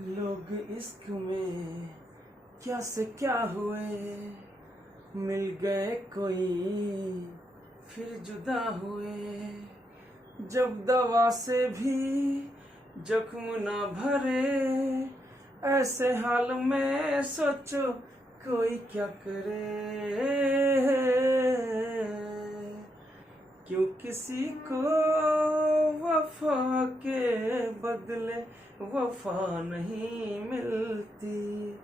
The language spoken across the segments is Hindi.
लोग इश्क में क्या से क्या हुए, मिल गए कोई फिर जुदा हुए। जब दवा से भी जख्म ना भरे, ऐसे हाल में सोचो कोई क्या करे। क्यों किसी को वफा के बदले वफा नहीं मिलती।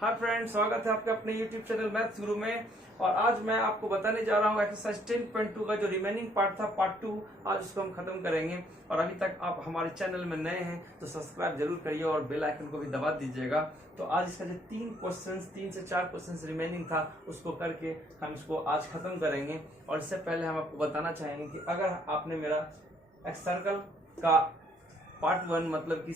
हाय फ्रेंड्स, स्वागत है आपके अपने यूट्यूब चैनल मैथ्स गुरु में। और आज मैं आपको बताने जा रहा हूँ एक्सरसाइज 10.2 का जो रिमेनिंग पार्ट था, पार्ट 2। आज उसको हम खत्म करेंगे। और अभी तक आप हमारे चैनल में नए हैं तो सब्सक्राइब जरूर करिए और बेल आइकन को भी दबा दीजिएगा। तो आज इसका जो 3 से 4 क्वेश्चन रिमेनिंग था उसको करके हम इसको आज खत्म करेंगे। और इससे पहले हम आपको बताना चाहेंगे कि अगर आपने मेरा एक सर्कल का पार्ट 1 मतलब कि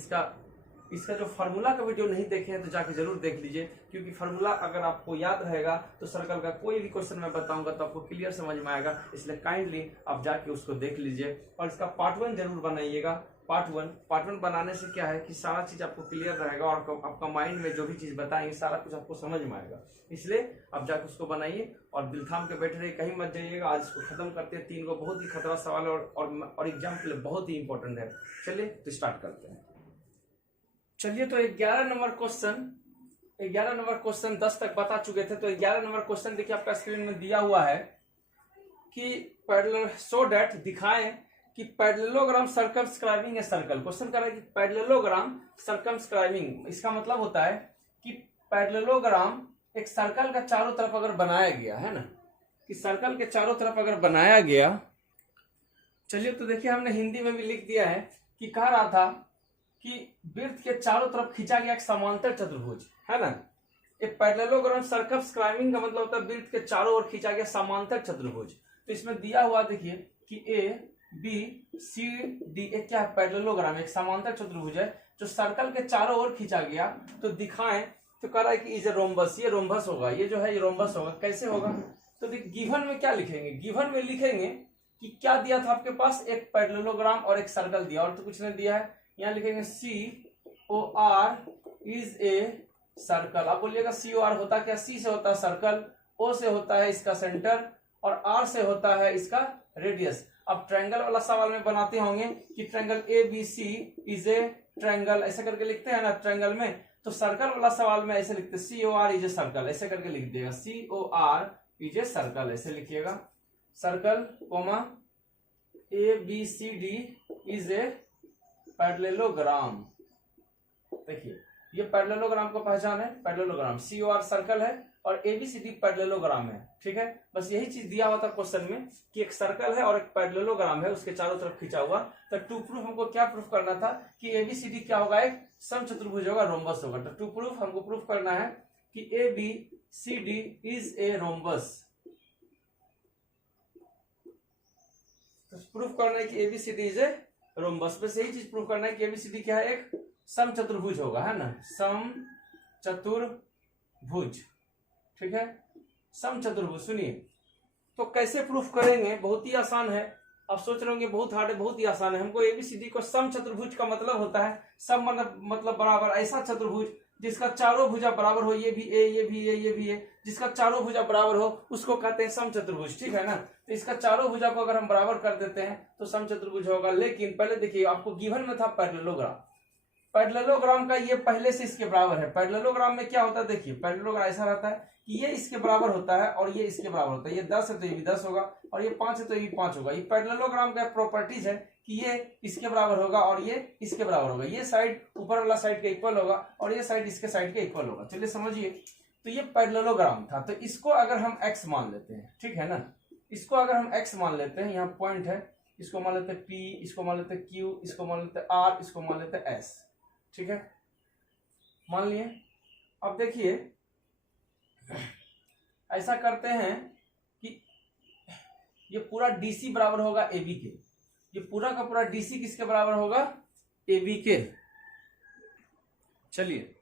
इसका जो फार्मूला का वीडियो नहीं देखे हैं तो जाके जरूर देख लीजिए, क्योंकि फार्मूला अगर आपको याद रहेगा तो सर्कल का कोई भी क्वेश्चन मैं बताऊंगा तो आपको क्लियर समझ में आएगा। इसलिए काइंडली आप जाके उसको देख लीजिए और इसका पार्ट 1 जरूर बनाइएगा। पार्ट वन बनाने से क्या है कि सारा चीज आपको क्लियर रहेगा और आपका माइंड में जो भी चीज बताएंगे सारा कुछ आपको समझ में आएगा। इसलिए आप जाके उसको बनाइए और दिल थाम के बैठे रहिए, कहीं मत जाइएगा। आज इसको खत्म करते हैं। 3 को बहुत ही खतरा सवाल है और एग्जाम के लिए बहुत ही इंपॉर्टेंट है। चलिए तो स्टार्ट करते हैं। चलिए तो 11 नंबर क्वेश्चन 10 तक बता चुके थे। तो 11 नंबर क्वेश्चन देखिए आपका स्क्रीन में दिया हुआ है कि पैरेलल सो डेट दिखाएं कि parallelogram circumscribing a circle. Question कर रहा है कि पैरेललोग्राम सर्कमस्क्राइबिंग, इसका मतलब होता है कि पैरेललोग्राम एक सर्कल का चारों तरफ अगर बनाया गया है ना, कि सर्कल के चारों तरफ अगर बनाया गया। चलिए तो देखिए हमने हिंदी में भी लिख दिया है कि कह रहा था कि वृत्त के चारों तरफ खींचा गया एक समांतर चतुर्भुज है ना। एक पैरेललोग्राम सर्कमस्क्राइबिंग का मतलब होता है वृत्त के चारों ओर खींचा गया समांतर चतुर्भुज। तो इसमें दिया हुआ देखिए कि ए बी सी डी, एक क्या है पैरेललोग्राम, एक समांतर चतुर्भुज है जो सर्कल के चारों ओर खींचा गया। तो दिखाएं तो कह रहा है कि इज ए रोम्बस, ये रोम्बस होगा, ये जो है ये रोम्बस होगा। कैसे होगा तो गिवन में क्या लिखेंगे, गिवन में लिखेंगे कि क्या दिया था आपके पास, एक पैरेललोग्राम और एक सर्कल दिया और तो कुछ नहीं दिया है। यहां लिखेंगे COR इज ए सर्कल। आप बोलिएगा COR होता क्या, C से होता है सर्कल, O से होता है इसका सेंटर और R से होता है इसका रेडियस। अब ट्रायंगल वाला सवाल में बनाते होंगे कि triangle ABC is a triangle, ऐसे करके लिखते हैं ना ट्रायंगल में। तो सर्कल वाला सवाल में ऐसे लिखते COR इज ए सर्कल, ऐसे करके लिख दिएगा COR इज ए सर्कल, ऐसे लिखिएगा circle comma ABCD is a parallelogram. देखिए ये पैरेललोग्राम को पहचान है, पैरेललोग्राम COR सर्कल है और ABCD पैरेललोग्राम है। ठीक है, बस यही चीज दिया हुआ था क्वेश्चन में कि एक सर्कल है और एक पैरेललोग्राम है उसके चारों तरफ खींचा हुआ। तो टू प्रूफ हमको क्या प्रूफ करना था कि ABCD क्या होगा, एक समचतुर्भुज होगा, रोम्बस होगा। तो टू प्रूफ हमको प्रूफ करना है कि ABCD is a rhombus. Proof करना है कि ABCD इज ए रोम्बस। बस यही चीज प्रूफ करना है कि ABCD क्या है, एक समचतुर्भुज होगा, है ना, समचतुर्भुज। ठीक है, समचतुर्भुज। सुनिए तो कैसे प्रूफ करेंगे, बहुत ही आसान है। आप सोच रहे होंगे बहुत हार्ड है, बहुत ही आसान है। हमको ABCD को समचतुर्भुज का मतलब होता है सम मतलब बराबर, ऐसा चतुर्भुज जिसका चारों भुजा बराबर हो, ये भी ए, ये भी ए, ये भी ए, जिसका चारों भुजा बराबर हो उसको कहते हैं समचतुर्भुज। ठीक है ना, तो इसका चारों भुजा को अगर हम बराबर कर देते हैं तो समचतुर्भुज होगा। लेकिन पहले देखिए आपको गिवन में था पैरेललोग्राम, पैरेललोग्राम का ये पहले से इसके बराबर है। पैरेललोग्राम में क्या होता है, देखिए पैरेललोग्राम ऐसा रहता है कि ये इसके बराबर होता है और ये इसके बराबर होता है। ये 10 है तो ये भी 10 होगा और ये 5 है तो ये भी 5 होगा। ये पैरेललोग्राम का प्रॉपर्टीज है कि ये इसके बराबर होगा और ये इसके बराबर होगा। ये साइड ऊपर वाला साइड के इक्वल होगा और ये साइड इसके साइड के इक्वल होगा। चलिए समझिए, तो ये पैरेललोग्राम था। तो इसको अगर हम x मान लेते हैं, ठीक है ना, इसको अगर हम x मान लेते हैं, यहाँ पॉइंट है, इसको मान लेते हैं P, इसको मान लेते हैं Q, इसको मान लेते हैं R, इसको मान लेते हैं S। ठीक है, मान लिए। अब देखिए ऐसा करते हैं कि ये पूरा DC बराबर होगा AB के, ये पूरा का पूरा DC किसके बराबर होगा, AB के। चलिए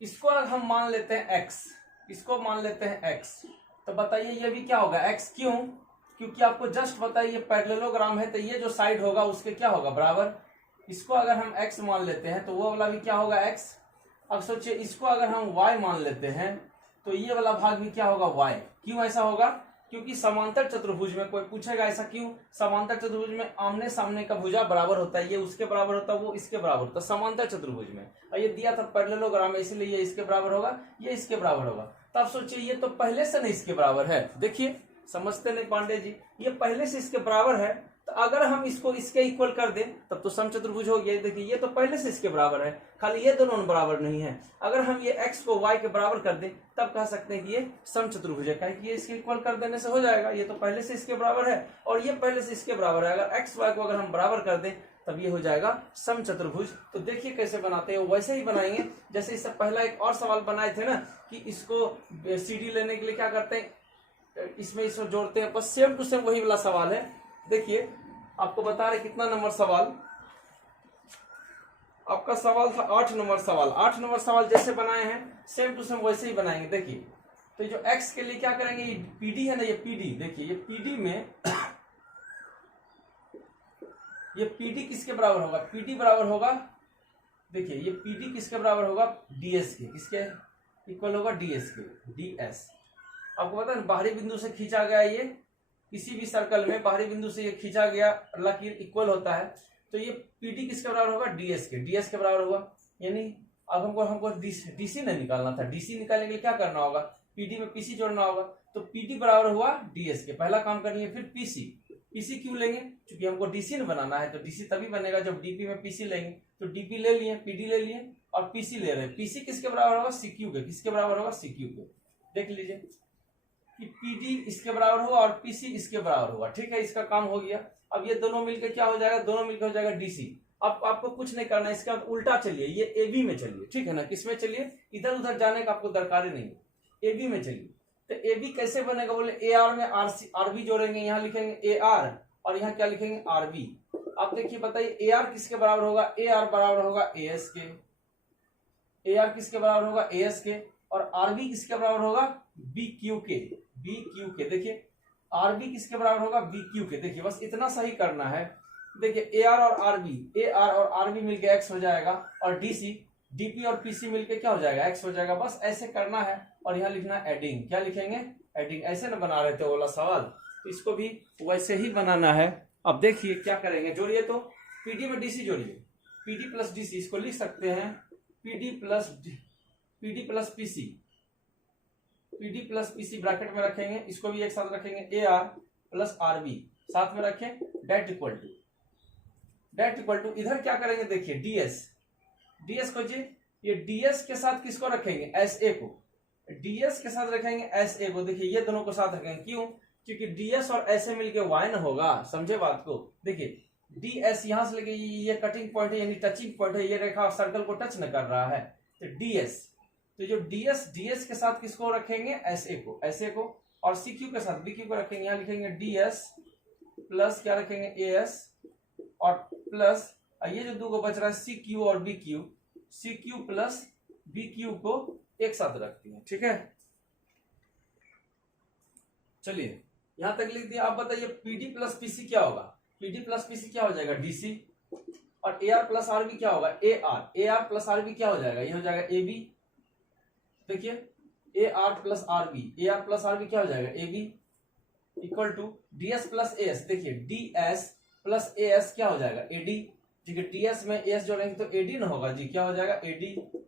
इसको हम मान लेते हैं x, इसको मान लेते हैं x। तो बताइए ये भी क्या होगा x, क्यों, क्योंकि आपको जस्ट बताइए पैरेललोग्राम है तो ये जो साइड होगा उसके क्या होगा बराबर। इसको अगर हम x मान लेते हैं तो वो वाला भी क्या होगा x। अब सोचिए इसको अगर हम y मान लेते हैं तो ये वाला भाग भी क्या होगा y। क्यों ऐसा होगा? क्योंकि समांतर चतुर्भुज में, कोई पूछेगा ऐसा क्यों, समांतर चतुर्भुज में आमने सामने का भुजा बराबर होता है, ये उसके बराबर होता है, वो इसके बराबर होता है समांतर चतुर्भुज में। और ये दिया था पैरेललोग्राम में, इसलिए ये इसके बराबर होगा, ये इसके बराबर होगा। तो आप सोचिए ये तो पहले से नहीं इसके बराबर है। देखिए समझते नहीं पांडे जी, ये पहले से इसके बराबर है, तो अगर हम इसको इसके इक्वल कर दें तब तो समचतुर्भुज हो गया। देखिए ये तो पहले से इसके बराबर है, खाली ये दोनों बराबर नहीं है। अगर हम ये x को y के बराबर कर दें तब कह सकते हैं कि ये समचतुर्भुज है, कि ये इसके इक्वल कर देने से हो जाएगा। ये तो पहले से इसके बराबर है और ये पहले से इसके बराबर है। अगर x y को अगर हम बराबर कर दें तब ये हो जाएगा समचतुर्भुज। तो देखिए कैसे बनाते हैं, वैसे ही बनाएंगे जैसे इससे पहला एक और सवाल बनाए थे ना, कि इसको CD लेने के लिए क्या करते हैं, इसमें इसको जोड़ते हैं। बस सेम टू सेम वही वाला सवाल है। देखिए आपको बता रहे कितना नंबर सवाल, आपका सवाल था 8 नंबर सवाल। 8 नंबर सवाल जैसे बनाए हैं सेम टू सेम वैसे ही बनाएंगे। देखिए तो जो x के लिए क्या करेंगे, ये PD है ना, ये PD, देखिए ये PD में ये PD किसके बराबर होगा, PD बराबर होगा, देखिए ये PD किसके बराबर होगा, DS के, किसके इक्वल होगा, DS के, DS। आपको पता है बाहरी बिंदु से खींचा गया, ये किसी भी सर्कल में बाहरी बिंदु से ये खींचा गया लकीर इक्वल होता है, तो ये PD किसके बराबर होगा, DS के, DS के बराबर होगा। यानी अब हमको DC नहीं निकालना था, DC निकालने के लिए क्या करना होगा, PD में PC जोड़ना होगा। तो PD बराबर हुआ DS के, पहला काम कर लिए। फिर PC क्यों लेंगे, क्योंकि हमको DC न बनाना है, तो DC तभी बनेगा जब DP में PC लेंगे। तो DP ले लिए, PD ले लिए और PC ले रहे हैं। PC किसके बराबर होगा, CQ के, किसके बराबर होगा, CQ के। देख लीजिए कि PD इसके बराबर हुआ और PC इसके बराबर हुआ। ठीक है, इसका काम हो गया। अब ये दोनों मिलकर क्या हो जाएगा, दोनों मिलकर हो जाएगा DC। अब आपको कुछ नहीं करना, इसका उल्टा चलिए, ये AB में चलिए, ठीक है ना, किसमें चलिए, इधर उधर जाने का आपको दरकार ही नहीं है, AB में चलिए। तो AB कैसे बनेगा, बोले AR में RB जोड़ेंगे, यहाँ लिखेंगे AR और यहाँ क्या लिखेंगे, RB। आप देखिए बताइए AR किसके बराबर होगा, AR बराबर होगा AS के, AR किसके बराबर होगा, AS के, और RB किसके बराबर होगा, BQ के, BQ के। देखिए RB किसके बराबर होगा, BQ के। देखिए बस इतना सही करना है। देखिए AR और RB, AR और RB मिलके X हो जाएगा, और DC, DP और PC मिलके क्या हो जाएगा, X हो जाएगा। बस ऐसे करना है और यहाँ लिखना एडिंग, क्या लिखेंगे, एडिंग। ऐसे ना बना रहे थे वाला सवाल, तो इसको भी वैसे ही बनाना है। अब देखिए क्या करेंगे, जोड़िए तो PD में DC जोड़िए, PD प्लस DC, इसको लिख सकते हैं PD प्लस PC ब्रैकेट में रखेंगे, इसको भी एक साथ रखेंगे AR प्लस RB, साथ में रखें डेट इक्वल टू इधर क्या करेंगे, देखिए DS खोजिए। ये DS के साथ किसको रखेंगे, SA को, DS के साथ रखेंगे SA को। देखिए ये दोनों को साथ रखेंगे, क्यों, क्योंकि DS और SA मिलके Y न होगा, समझे बात को। देखिए DS यहां से लेके ये कटिंग पॉइंट है, यानी टचिंग पॉइंट है, ये रेखा सर्कल को टच न कर रहा है, तो DS। तो जो DS के साथ किसको रखेंगे, SA को, और CQ के साथ BQ को रखेंगे। यहाँ लिखेंगे DS प्लस क्या रखेंगे, AS, और प्लस ये जो दो को बच रहा है CQ और BQ, CQ प्लस BQ को एक साथ रखती है। ठीक है, चलिए यहां तक लिख दिया। आप बताइए PD प्लस PC क्या होगा, PD प्लस PC क्या हो जाएगा, DC, और AR प्लस RB क्या होगा, AR प्लस RB क्या हो जाएगा, ये हो जाएगा AB। देखिए AR प्लस RB क्या हो जाएगा, AB, equal to DS plus AS। देखिए DS प्लस AS क्या हो जाएगा, AD। ठीक है, DS में AS जोड़ेंगे तो AD ना होगा जी, क्या हो जाएगा, AD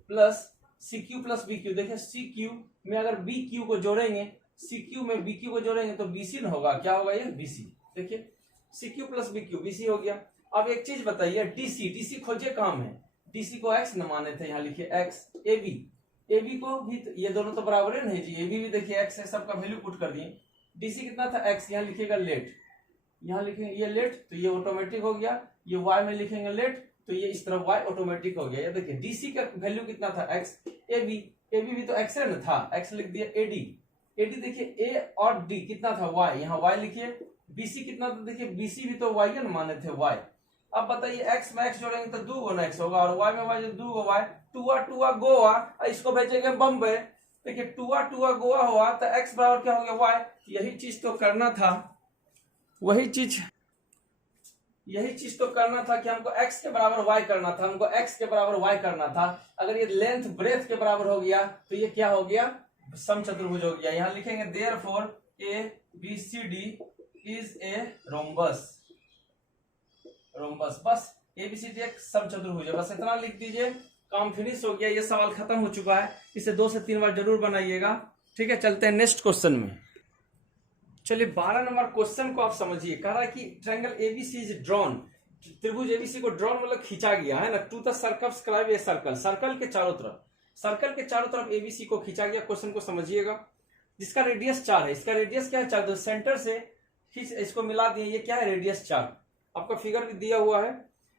plus CQ plus BQ। देखिए CQ में अगर BQ को जोड़ेंगे, CQ में BQ को जोड़ेंगे तो BC ना होगा, क्या होगा, ये BC। देखिए CQ प्लस BQ, BC हो गया। अब एक चीज बताइए, DC खोजिए कहाँ है, DC को X न माने थे, यहाँ लिखिए X। AB को भी ये दोनों तो बराबर है नहीं जी, AB भी देखिए X है, सबका वैल्यू पुट कर दिए। DC कितना था, X, यहाँ लिखिएगा लेट, यहाँ लिखेंगे ये लेट, तो ये ऑटोमेटिक हो गया। ये Y में लिखेंगे लेट, तो ये इस तरफ Y ऑटोमेटिक हो गया। ये देखिए DC का वैल्यू कितना था, X। AB भी तो X है ना, था, X लिख दिया। AD देखिए A और D कितना था, Y, यहाँ Y लिखिए। BC कितना था, देखिए BC भी तो Y न माने थे, Y। अब बताइए X में X जोड़ेंगे तो 2 गुना X होगा, और Y में Y जो 2 गो Y, टूआ गोवा, इसको भेजेंगे बम्बे। देखिए टूआ गोवा हुआ तो X बराबर क्या हो गया, Y। यही चीज तो करना था, वही चीज यही चीज तो करना था कि हमको x के बराबर y करना था, हमको x के बराबर y करना था। अगर ये लेंथ ब्रेथ के बराबर हो गया तो ये क्या हो गया, समचतुर्भुज हो गया। यहां लिखेंगे therefore ABCD is a rhombus. Rhombus, बस ABCD एक समचतुर्भुज है, बस इतना लिख दीजिए, काम फिनिश हो गया। ये सवाल खत्म हो चुका है, इसे 2 से 3 बार जरूर बनाइएगा। ठीक है, चलते हैं नेक्स्ट क्वेश्चन में। चलिए 12 नंबर क्वेश्चन को आप समझिए। कह रहा है कि ट्रायंगल ABC इज ड्रॉन, त्रिभुज ABC को ड्रॉन मतलब खींचा गया है ना, to the circumscribe a circle, circle के चारों तरफ, सर्कल के चारों तरफ ABC को खींचा गया। क्वेश्चन को समझिएगा, जिसका रेडियस 4 है। इसका रेडियस क्या है, 4। तो सेंटर से खींच इसको मिला दिए, ये क्या है, रेडियस 4। आपका फिगर भी दिया हुआ है।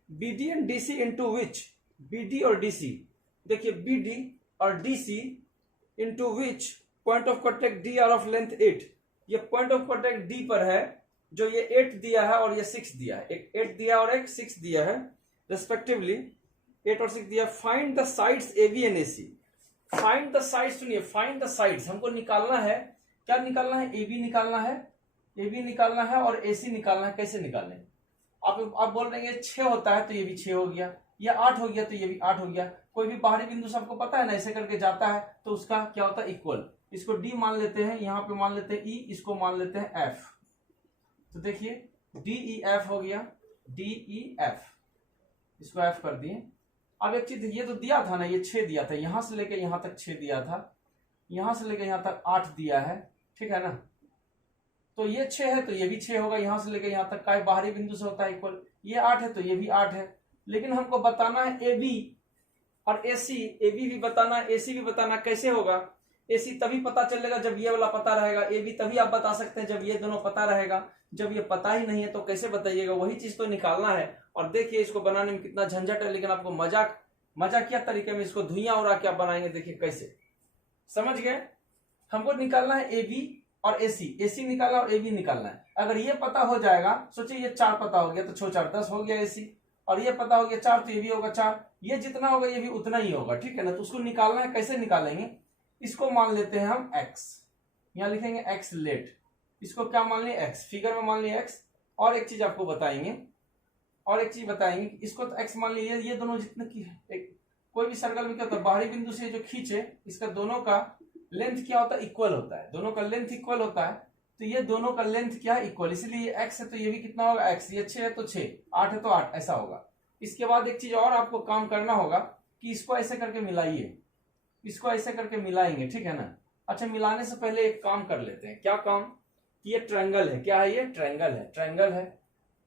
BD and DC into which, BD और DC, देखिए BD और DC into which point of contact D are of length 8। ये पॉइंट ऑफ कॉन्टेक्ट D पर है, जो ये 8 दिया है और ये 6 दिया है, एक 8 दिया और एक 6 दिया है रेस्पेक्टिवली, 8 और 6 दिया। Find the sides AB and AC। Find the sides, सुनिए, फाइंड द साइड्स हमको निकालना है। क्या निकालना है, AB निकालना है, AB निकालना है और AC निकालना है। कैसे निकालने, आप बोल रहे हैं 6 होता है तो ये भी 6 हो गया, ये 8 हो गया तो ये भी 8 हो गया। कोई भी बाहरी बिंदु से आपको पता है ना, ऐसे करके जाता है तो उसका क्या होता है, इक्वल। इसको D मान लेते हैं, यहाँ पे मान लेते हैं E, इसको मान लेते हैं F। तो देखिए DEF हो गया, DEF, इसको F कर दिए। अब एक चीज, ये तो दिया था ना, ये 6 दिया था, यहां से लेके यहां तक 6 दिया था, यहां से लेके यहां तक 8 दिया है, ठीक है ना। तो ये 6 है तो ये भी 6 होगा, यहां से लेके यहां तक का बाहरी बिंदु से होता है इक्वल। ये 8 है तो ये भी 8 है। लेकिन हमको बताना है AB और AC, AB भी बताना है, AC भी बताना। कैसे होगा, AC तभी पता चलेगा जब ये वाला पता रहेगा, AB तभी आप बता सकते हैं जब ये दोनों पता रहेगा। जब ये पता ही नहीं है तो कैसे बताइएगा, वही चीज तो निकालना है। और देखिए इसको बनाने में कितना झंझट है, लेकिन आपको मजाकिया तरीके में इसको धुइयां उड़ा के आप बनाएंगे। देखिए कैसे, समझ गए। हमको निकालना है AB और AC निकालना और AB निकालना है। अगर ये पता हो जाएगा, सोचिए ये 4 पता हो गया तो 6 4 10 हो गया AC, और ये पता हो गया 4 तो ये भी होगा 4, ये जितना होगा ये भी उतना ही होगा, ठीक है ना। तो उसको निकालना है, कैसे निकालेंगे, इसको मान लेते हैं हम x, यहां लिखेंगे x लेट, इसको क्या मान लिया x, फिगर में मान लिया x। और एक चीज आपको बताएंगे, इसको तो x मान लिया, ये दोनों जितने की कोई भी सर्कल में क्या होता है, बाहरी बिंदु से जो खींचे इसका दोनों का लेंथ क्या होता है, इक्वल होता है, दोनों का लेंथ इक्वल होता है। तो ये दोनों का लेंथ क्या है, इक्वल, इसलिए ये x है तो ये भी कितना होगा x, ये 6 है तो 6, 8 है तो 8, ऐसा होगा। इसके बाद एक चीज और आपको काम करना होगा कि इसको ऐसे करके मिलाइए, इसको ऐसे करके मिलाएंगे, ठीक है ना। अच्छा, मिलाने से पहले एक काम कर लेते हैं। क्या काम, कि ये ट्रायंगल है, क्या है ये, ट्रायंगल है, ट्रायंगल है।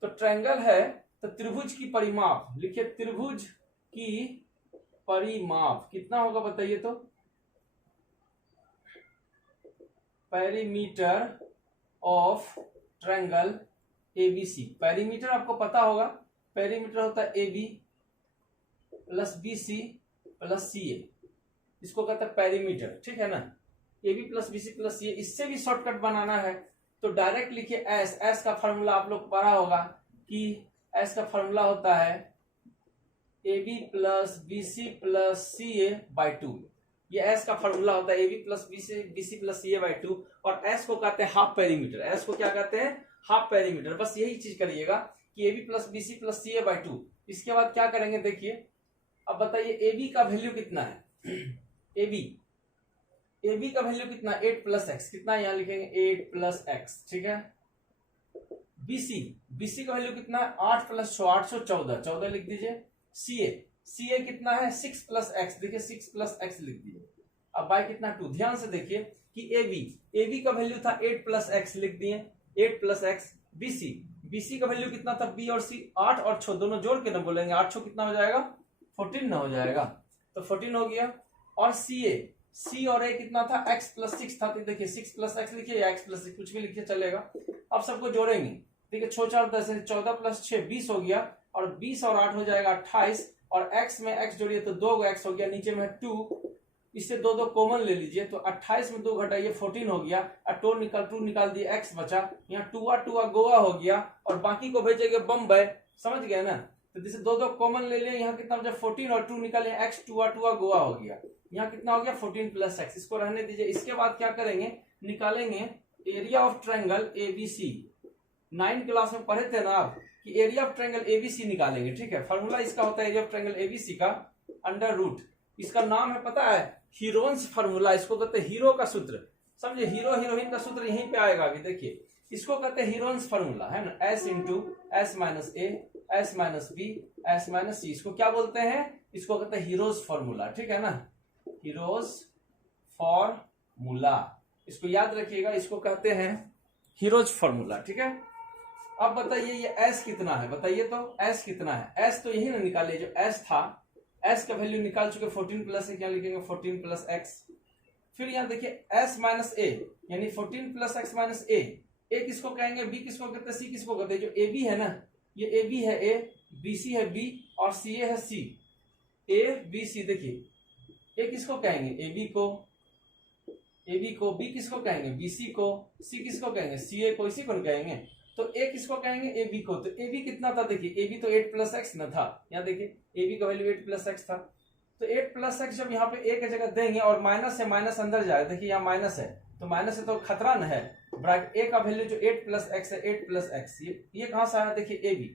तो ट्रायंगल है तो त्रिभुज की परिमाप लिखिए, त्रिभुज की परिमाप कितना होगा बताइए तो, perimeter of triangle ABC। Perimeter आपको पता होगा, पेरीमीटर होता है AB plus BC plus CA, इसको कहता है पेरीमीटर, ठीक है ना। AB plus BC plus CA। इससे भी शॉर्टकट बनाना है तो डायरेक्ट लिखिए S का फॉर्मूला आप लोग पढ़ा होगा कि S का फॉर्मूला होता है AB plus BC plus CA by 2। ये S का फॉर्मूला होता है, AB plus BC plus CA by 2। और S को कहते हैं हाफ पेरीमीटर, S को क्या कहते हैं, हाफ पेरीमीटर। बस यही चीज करिएगा कि AB plus BC plus CA by 2। इसके बाद क्या करेंगे, देखिए अब बताइए AB का वैल्यू कितना है, AB का वैल्यू कितना, 8 प्लस एक्स, कितना यहां लिखेंगे 8 प्लस एक्स, ठीक है। BC का वैल्यू कितना है, 8 प्लस 6 814, 14 लिख दीजिए। CA कितना है, 6 प्लस एक्स, देखिए 6 प्लस एक्स लिख दीजिए। अब बाई कितना 2। ध्यान से देखिए कि AB का वैल्यू था 8 प्लस एक्स, लिख दिए 8 प्लस एक्स। BC का वैल्यू कितना था, B और C, 8 और 6 दोनों जोड़ के ना बोलेंगे, 8 6 कितना हो जाएगा, 14 ना हो जाएगा, तो 14 हो गया। और C और A कितना था, x प्लस 6 था, तो देखिए 6 प्लस एक्स लिखिए या x प्लस 6 कुछ भी लिखिए चलेगा। अब सबको जोड़ेंगे, देखिए 6 4 10 14 प्लस 6 20 हो गया, और 20 और 8 हो जाएगा 28, और x में x जोड़िए तो 2 x हो गया, नीचे में 2, इससे 2 कॉमन ले लीजिए तो 28 में 2 घटाइए 14 हो गया, और 2 निकाल दिए x बचा, यहाँ 2 गोवा हो गया, और बाकी को भेजेंगे बम्बई, समझ गए ना। तो जैसे 2 कोमन ले लिया, यहाँ कितना बचा 14, और 2 निकाले x, 2 गोवा हो गया, यहाँ कितना हो गया 14 प्लस एक्स, इसको रहने दीजिए। इसके बाद क्या करेंगे, निकालेंगे area of triangle ABC। 9 class में पढ़े थे ना आप, कि एरिया ऑफ ट्रायंगल एबीसी निकालेंगे, ठीक है। फॉर्मूला इसका होता है एरिया ऑफ ट्रायंगल एबीसी का अंडर रूट, इसका नाम है पता है हीरोन्स फार्मूला, इसको कहते हैं हीरो का सूत्र, समझे। हीरो हीरोइन का सूत्र यहीं पे आएगा अभी, देखिए इसको कहते हैं हीरोन्स फार्मूला, है ना। S into S minus A S minus B S minus C, इसको क्या बोलते हैं, इसको कहते हैं हीरोज फार्मूला, ठीक है ना, हीरोज फार्मूला, इसको याद रखिएगा, इसको कहते हैं हीरोज फार्मूला, ठीक है। अब बताइए ये एस कितना है, बताइए तो एस कितना है। एस तो यही ना निकालिए जो एस था, एस का वैल्यू निकाल चुके 14 प्लस क्या लिखेंगे 14 प्लस एक्स। फिर यहाँ देखिए एस माइनस ए यानी 14 प्लस एक्स माइनस ए, ए किसको कहेंगे, बी किसको कहते हैं, सी किसको कहते हैं। जो ए बी है ना, ये ए बी है ए, बी सी है बी और सी ए है सी, ए बी सी। देखिए ए किसको कहेंगे, ए बी को, बी किसको कहेंगे, बी सी को, सी किसको कहेंगे, सी ए को, इसी को कहेंगे। तो ए किसको कहेंगे, ए बी को। तो ए बी कितना था, देखिए ए बी तो 8 प्लस एक्स न था, यहाँ देखिए ए बी का वैल्यू 8 प्लस एक्स था। तो 8 प्लस एक्स जब यहाँ पे ए की जगह देंगे और माइनस है, माइनस अंदर जाए, देखिए यहाँ माइनस है, तो माइनस है तो खतरा न है। ब्रैकेट ए का वैल्यू जो 8 प्लस एक्स है, 8 प्लस एक्स, ये कहां से आया, देखिए ए बी,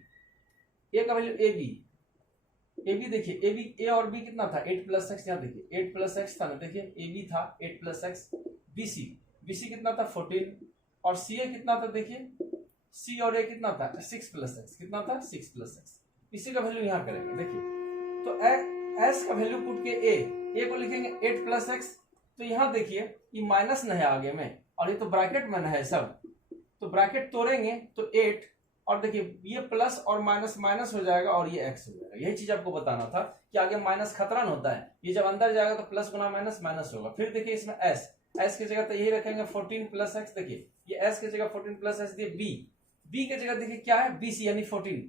ए का वैल्यू ए बी, देखिए ए बी, ए और बी कितना था 8 प्लस एक्स, यहाँ देखिए 8 प्लस एक्स था ना, देखिए ए बी था 8 प्लस एक्स, बी सी कितना था 14 और सी ए कितना था, देखिए सी और ए कितना था 6 प्लस एक्स, कितना था 6 प्लस एक्स। इसी का वैल्यू यहाँ करेंगे, देखिए तो एस का वैल्यू पुट के ए को लिखेंगे 8 प्लस एक्स। तो यहाँ देखिए ये माइनस न है आगे में और ये तो ब्रैकेट में न है सब, तो ब्रैकेट तोड़ेंगे तो 8 और देखिए ये प्लस और माइनस माइनस हो जाएगा और ये एक्स हो जाएगा। यही चीज आपको बताना था कि आगे माइनस खतरा न होता है, ये जब अंदर जाएगा तो प्लस गुना माइनस माइनस होगा। फिर देखिए इसमें एस की जगह तो यही रखेंगे 14 प्लस एक्स, देखिए ये एस की जगह 14 प्लस एक्स दिए, बी की जगह देखिए क्या है, बी सी यानी 14,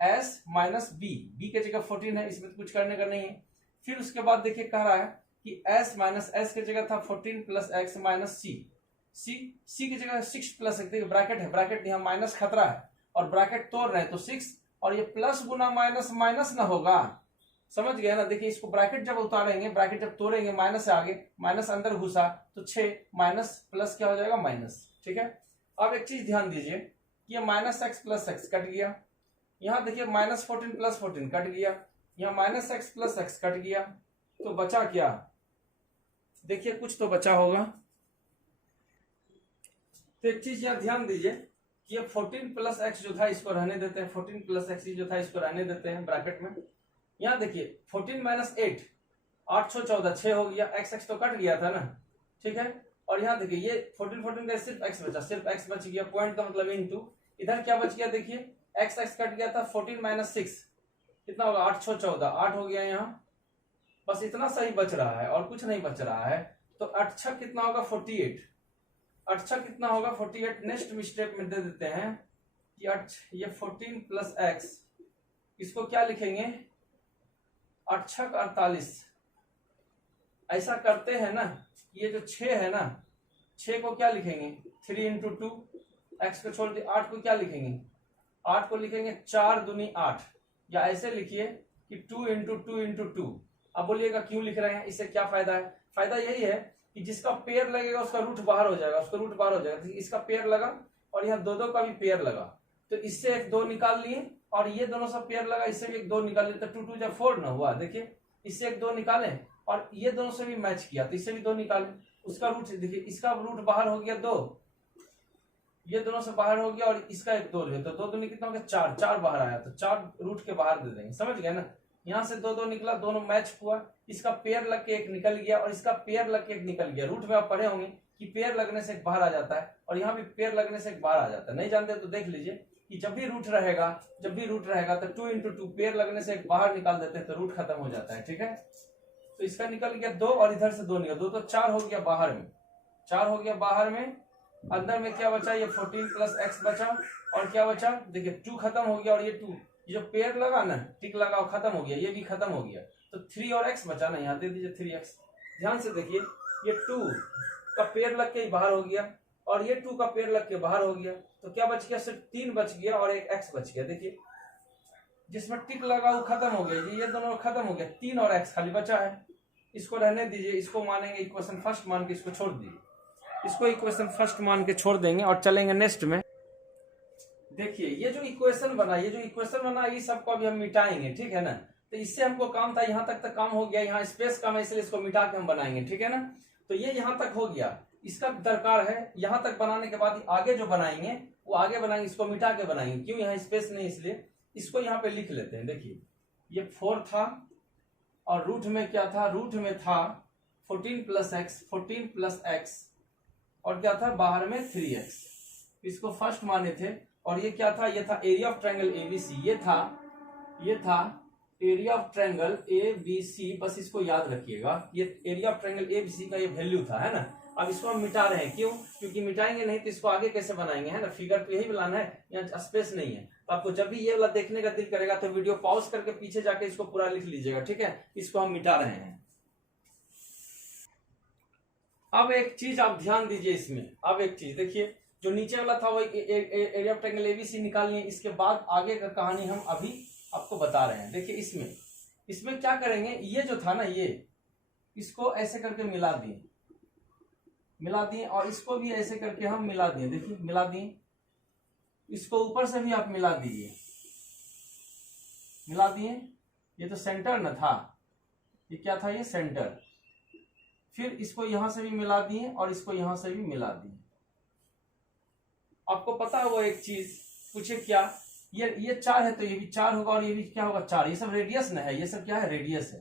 एस माइनस बी की जगह 14 है, इसमें तो कुछ करने का नहीं है। फिर उसके बाद देखिए कह रहा है कि एस माइनस एस की जगह था 14 प्लस एक्स माइनस सी की जगह 6 प्लस एक्स, देखिए ब्रैकेट है, ब्रैकेट यहाँ माइनस खतरा है और ब्रैकेट तोड़ रहे हैं तो 6 और ये प्लस गुना माइनस माइनस ना होगा, समझ गए ना। देखिए इसको ब्रैकेट जब उतारेंगे, ब्रैकेट जब तोड़ेंगे, माइनस से आगे माइनस अंदर घुसा तो 6 माइनस प्लस क्या हो जाएगा माइनस, ठीक है। अब एक चीज ध्यान दीजिए, ये minus x plus x cut गया, यहाँ देखिए माइनस 14 प्लस 14 कट गया, यहाँ minus x plus x cut गया, तो बचा क्या, देखिए कुछ तो बचा होगा। तो एक चीज यहाँ ध्यान दीजिए कि ये 14 प्लस एक्स जो था इसको रहने देते हैं, 14 प्लस एक्स जो था इसको रहने देते हैं ब्रैकेट में। यहाँ देखिए 14 माइनस 8 8 14 6 हो गया, एक्स तो कट गया था ना, ठीक है। और यहाँ देखिए ये 14 का सिर्फ एक्स बचा, सिर्फ एक्स बच गया, पॉइंट का मतलब इनटू, इधर क्या बच गया देखिए एक्स कट गया था, 14 माइनस 6 कितना होगा 8 14 8 हो गया यहाँ, बस इतना सही बच रहा है और कुछ नहीं बच रहा है। तो 8 कितना होगा 48, 8 कितना होगा 48। नेक्स्ट स्टेप में दे देते हैं कि ये 14 प्लस एक्स, इसको क्या लिखेंगे 8 48। ऐसा करते हैं ना, ये जो 6 है ना, 6 को क्या लिखेंगे 3 इंटू 2, एक्स को छोड़ दिए, 8 को क्या लिखेंगे, 8 को लिखेंगे 4 दूनी 8, या ऐसे लिखिए कि 2 इंटू 2 इंटू 2। अब बोलिएगा क्यों लिख रहे हैं, इससे क्या फायदा है, फायदा यही है कि जिसका पेयर लगेगा उसका रूट बाहर हो जाएगा, उसका रूट बाहर हो जाएगा। इसका पेयर लगा और यहाँ 2 2 का भी पेयर लगा, तो इससे एक 2 निकाल लिए और ये दोनों सा पेयर लगा, इससे भी एक 2 निकाल लिए, तो 2 2 जब 4 ना हुआ, देखिए इससे एक 2 निकाले और ये दोनों से भी मैच किया तो इससे भी 2 निकाले, उसका रूट देखिए, इसका रूट बाहर हो गया 2, ये दोनों से बाहर हो गया और इसका एक 2 है, तो 2 दूनी कितना हो गया 4, 4 बाहर आया, तो 4 रूट के बाहर दे देंगे, समझ गए ना। यहाँ से 2 2 निकला, दोनों मैच हुआ, इसका पेयर लग के एक निकल गया और इसका पेयर लग के एक निकल गया। रूट में आप पढ़े होंगे कि पेयर लगने से एक बाहर आ जाता है और यहाँ भी पेयर लगने से एक बाहर आ जाता है, नहीं जानते तो देख लीजिए कि जब भी रूट रहेगा तो 2 इंटू 2 पेयर लगने से एक बाहर निकाल देते हैं तो रूट खत्म हो जाता है, ठीक है। तो इसका निकल गया 2 और इधर से 2 निकल, 2 तो 4 हो गया बाहर में, 4 हो गया बाहर में। अंदर में क्या बचा, ये 14 प्लस एक्स बचा और क्या बचा देखिए 2 खत्म हो गया और ये 2, ये जो पेयर लगा ना टिक लगा और खत्म हो गया, ये भी खत्म हो गया, तो 3 और x बचा ना, यहाँ दे दीजिए 3x। ध्यान से देखिए ये 2 का पेयर लग के बाहर हो गया और ये 2 का पेयर लग के बाहर हो गया, तो क्या बच गया सिर्फ 3 बच गया और एक x बच गया। देखिए जिसमें टिक लगा वो खत्म हो गया, ये दोनों खत्म हो गया, 3 और x खाली बचा है, इसको रहने दीजिए, इसको मानेंगे इक्वेशन फर्स्ट मान के इसको छोड़ दीजिए, इसको इक्वेशन फर्स्ट मान के छोड़ देंगे और चलेंगे नेक्स्ट में। देखिए ये जो इक्वेशन बना ये सबको अभी हम मिटाएंगे, ठीक है ना। तो इससे हमको काम था, यहाँ तक काम हो गया, यहाँ स्पेस कम है इसलिए इसको मिटा के हम बनाएंगे, ठीक है ना। तो ये यहाँ तक हो गया, इसका दरकार है। यहाँ तक बनाने के बाद आगे जो बनाएंगे वो आगे बनाएंगे, इसको मिटा के बनाएंगे। क्यों, यहाँ स्पेस नहीं इसलिए इसको यहाँ पे लिख लेते हैं। देखिए ये 4 था और रूट में क्या था, रूट में था 14 प्लस एक्स और क्या था बाहर में 3x। इसको फर्स्ट माने थे। और ये क्या था, ये था एरिया ऑफ ट्रायंगल एबीसी, ये था एरिया ऑफ ट्रायंगल एबीसी। बस इसको याद रखिएगा, ये एरिया ऑफ ट्रायंगल एबीसी का ये वैल्यू था, है ना। अब इसको हम मिटा रहे हैं, क्यों, क्योंकि मिटाएंगे नहीं तो इसको आगे कैसे बनाएंगे, है ना। फिगर तो यही बनाना है, यहाँ स्पेस नहीं है। तो आपको जब भी ये वाला देखने का दिल करेगा तो वीडियो पॉज करके पीछे जाके इसको पूरा लिख लीजिएगा, ठीक है। इसको हम मिटा रहे हैं। अब एक चीज आप ध्यान दीजिए इसमें, अब एक चीज देखिए, जो नीचे वाला था वो एरिया ऑफ ट्रायंगल एबीसी निकालनी है। इसके बाद आगे का कहानी हम अभी आपको बता रहे हैं। देखिए इसमें क्या करेंगे, ये जो था ना, ये इसको ऐसे करके मिला दिए और इसको भी ऐसे करके हम मिला दिए। देखिए मिला दिए, इसको ऊपर से भी आप मिला दिए। ये तो सेंटर न था, ये क्या था, ये सेंटर। फिर इसको यहां से भी मिला दिए और इसको यहां से भी मिला दिए। आपको पता है वो एक चीज पूछे क्या, ये 4 है तो ये भी 4 होगा और ये भी क्या होगा 4। ये सब रेडियस न है, ये सब क्या है, रेडियस है।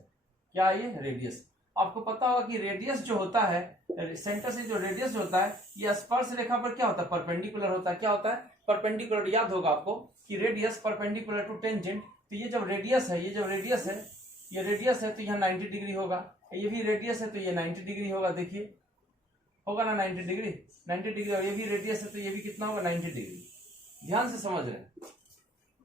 क्या है ये, रेडियस। आपको पता होगा कि रेडियस जो होता है, सेंटर से जो रेडियस होता है, ये स्पर्श रेखा पर क्या होता है, परपेंडिकुलर होता है। क्या होता है, परपेंडिकुलर। याद होगा आपको कि रेडियस परपेंडिकुलर टू टेंजेंट। तो ये जब रेडियस है, ये रेडियस है तो यहाँ 90 डिग्री होगा। ये भी रेडियस है तो ये 90 डिग्री होगा। देखिए होगा ना 90 डिग्री। और ये भी रेडियस है तो ये भी कितना होगा, 90 डिग्री। ध्यान से समझ रहे हैं,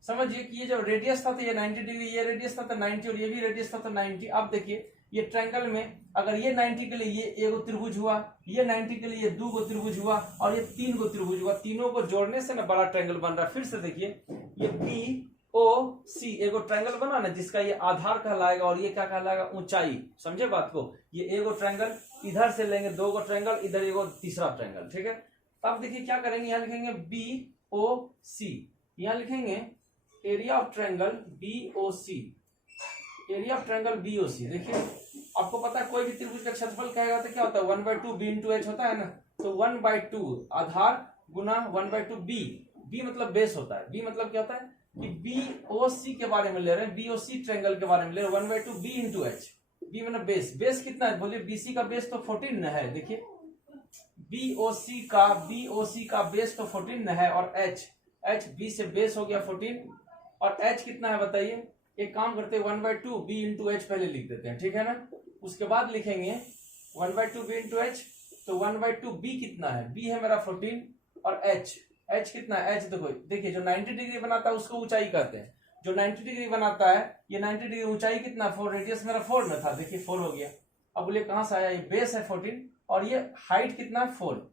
समझिए कि ये जब रेडियस था तो ये 90 डिग्री, ये रेडियस था तो 90 और ये भी रेडियस था तो 90। अब देखिए ये ट्रायंगल में अगर ये 90 के लिए ये एगो त्रिभुज हुआ, ये 90 के लिए ये 2 गो त्रिभुज हुआ और ये 3 गो त्रिभुज हुआ, तीनों को जोड़ने से ना बड़ा ट्रायंगल बन रहा है। फिर से देखिए ये BOC एगो ट्रायंगल बना ना, जिसका ये आधार कहलाएगा और ये क्या कहलाएगा, ऊंचाई। समझे बात को, ये एगो ट्रायंगल इधर से लेंगे, 2 गो ट्रायंगल इधर, एगो तीसरा ट्रायंगल, ठीक है। अब देखिए क्या करेंगे, यहाँ लिखेंगे BOC, यहाँ लिखेंगे area of triangle BOC, area of triangle BOC। देखिए आपको पता है कोई भी त्रिभुज का क्षेत्रफल कहेगा तो क्या होता है, 1/2 B इंटू H होता है ना। तो 1/2 आधार गुना 1/2 B मतलब बेस होता है। B मतलब क्या होता है कि BOC के बारे में ले रहे हैं, BOC ट्रायंगल के बारे में ले रहे हैं, 1/2 B इंटू H। B मतलब बेस कितना है, बोलिए BC का बेस तो 14 है। देखिए BOC का बेस तो 14 है और H B से बेस हो गया 14 और H कितना है बताइए। एक काम करते हैं 1/2 B इंटू H पहले लिख देते हैं, ठीक है ना। उसके बाद लिखेंगे 1/2 B इंटू H। तो 1/2 B कितना है, B है मेरा 14 और H कितना है, H देखिए जो 90 डिग्री बनाता है उसको ऊंचाई कहते हैं। जो 90 डिग्री बनाता है, ये 90 डिग्री ऊंचाई कितना, 4, रेडियस मेरा 4 में था, देखिए 4 हो गया। अब बोलिए कहां से आया, ये बेस है 14 और ये हाइट कितना है 4,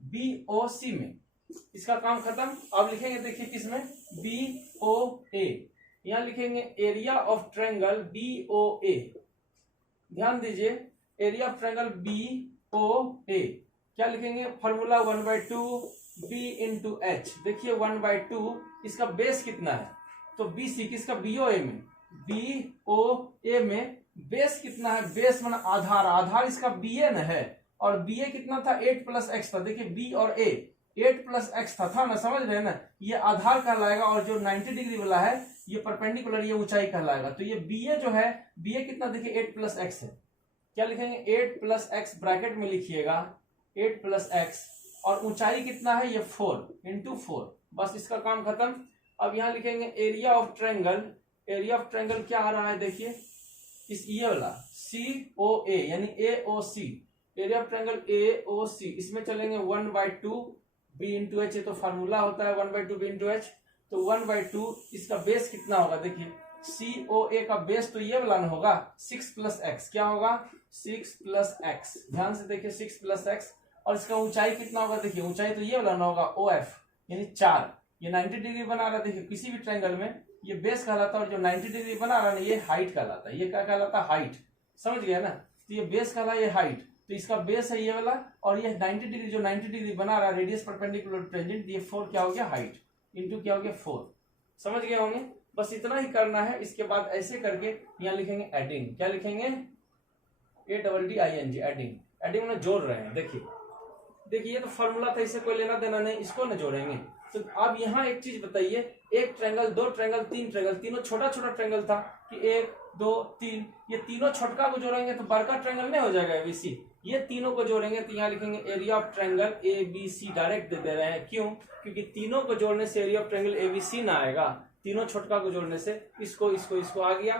BOC में। इसका काम खत्म। अब लिखेंगे देखिए किसमें, BOA, यहां लिखेंगे एरिया ऑफ ट्रायंगल BOA। ध्यान दीजिए एरिया ऑफ ट्रायंगल BOA क्या लिखेंगे, फॉर्मूला 1/2 B इंटू H। देखिए 1/2, इसका बेस कितना है, तो BC, किसका, BOA में, BOA में बेस कितना है, बेस माना आधार इसका BA न है और BA कितना था, 8 प्लस एक्स था। देखिए B और A 8 प्लस एक्स था ना, समझ रहे हैं ना। ये आधार कहलाएगा और जो 90 डिग्री वाला है ये परपेंडिकुलर, ये ऊंचाई कहलाएगा। तो ये BA जो है, BA कितना देखिए 8 प्लस एक्स है। क्या लिखेंगे, 8 प्लस एक्स ब्रैकेट में लिखिएगा, 8 प्लस एक्स और ऊंचाई कितना है, ये 4 इंटू 4। बस इसका काम खत्म। अब यहाँ लिखेंगे एरिया ऑफ ट्रायंगल क्या आ रहा है, देखिए इस ये वाला COA यानी AOC, area of triangle AOC। इसमें चलेंगे 1/2 B इंटू H, तो फार्मूला होता है 1/2 B इंटू H। तो 1/2 इसका बेस कितना होगा, देखिए COA का बेस तो ये वाला होगा 6 प्लस एक्स। क्या होगा, 6 प्लस एक्स। ध्यान से देखिए 6 प्लस एक्स। और इसका ऊंचाई कितना होगा, देखिए ऊंचाई तो ये वाला ना होगा OF यानी 4। ये 90 डिग्री बना रहा है, देखिए किसी भी ट्रायंगल में ये बेस कहलाता है और जो 90 डिग्री बना रहा है ये हाइट कहलाता है। ये क्या कहलाता है, हाइट। समझ गया ना। तो ये बेस कहला, ये हाइट। तो इसका बेस है ये वाला और ये 90 डिग्री, जो 90 डिग्री बना रहा है रेडियस परपेंडिकुलर टेंजेंट, ये 4 क्या हो गया, हाइट। इंटू क्या हो गया 4। समझ गए होंगे, बस इतना ही करना है। इसके बाद ऐसे करके यहाँ लिखेंगे एडिंग, क्या लिखेंगे ADDING, एडिंग। एडिंग में जोड़ रहे हैं। देखिए देखिए ये तो फॉर्मूला था, इससे कोई लेना देना नहीं, इसको ना जोड़ेंगे। तो अब यहाँ एक चीज बताइए, एक ट्रायंगल, दो ट्रायंगल, तीन ट्रायंगल, तीनों छोटा छोटा ट्रायंगल था कि 1 2 3, ये तीनों छोटका को जोड़ेंगे तो बड़का ट्रायंगल नहीं हो जाएगा ABC। ये तीनों को जोड़ेंगे तो यहाँ लिखेंगे area of triangle ABC, direct दे रहे हैं। क्यों? क्योंकि तीनों को जोड़ने से एरिया ऑफ ट्रायंगल ABC ना आएगा, तीनों छोटका को जोड़ने से इसको इसको इसको आ गया।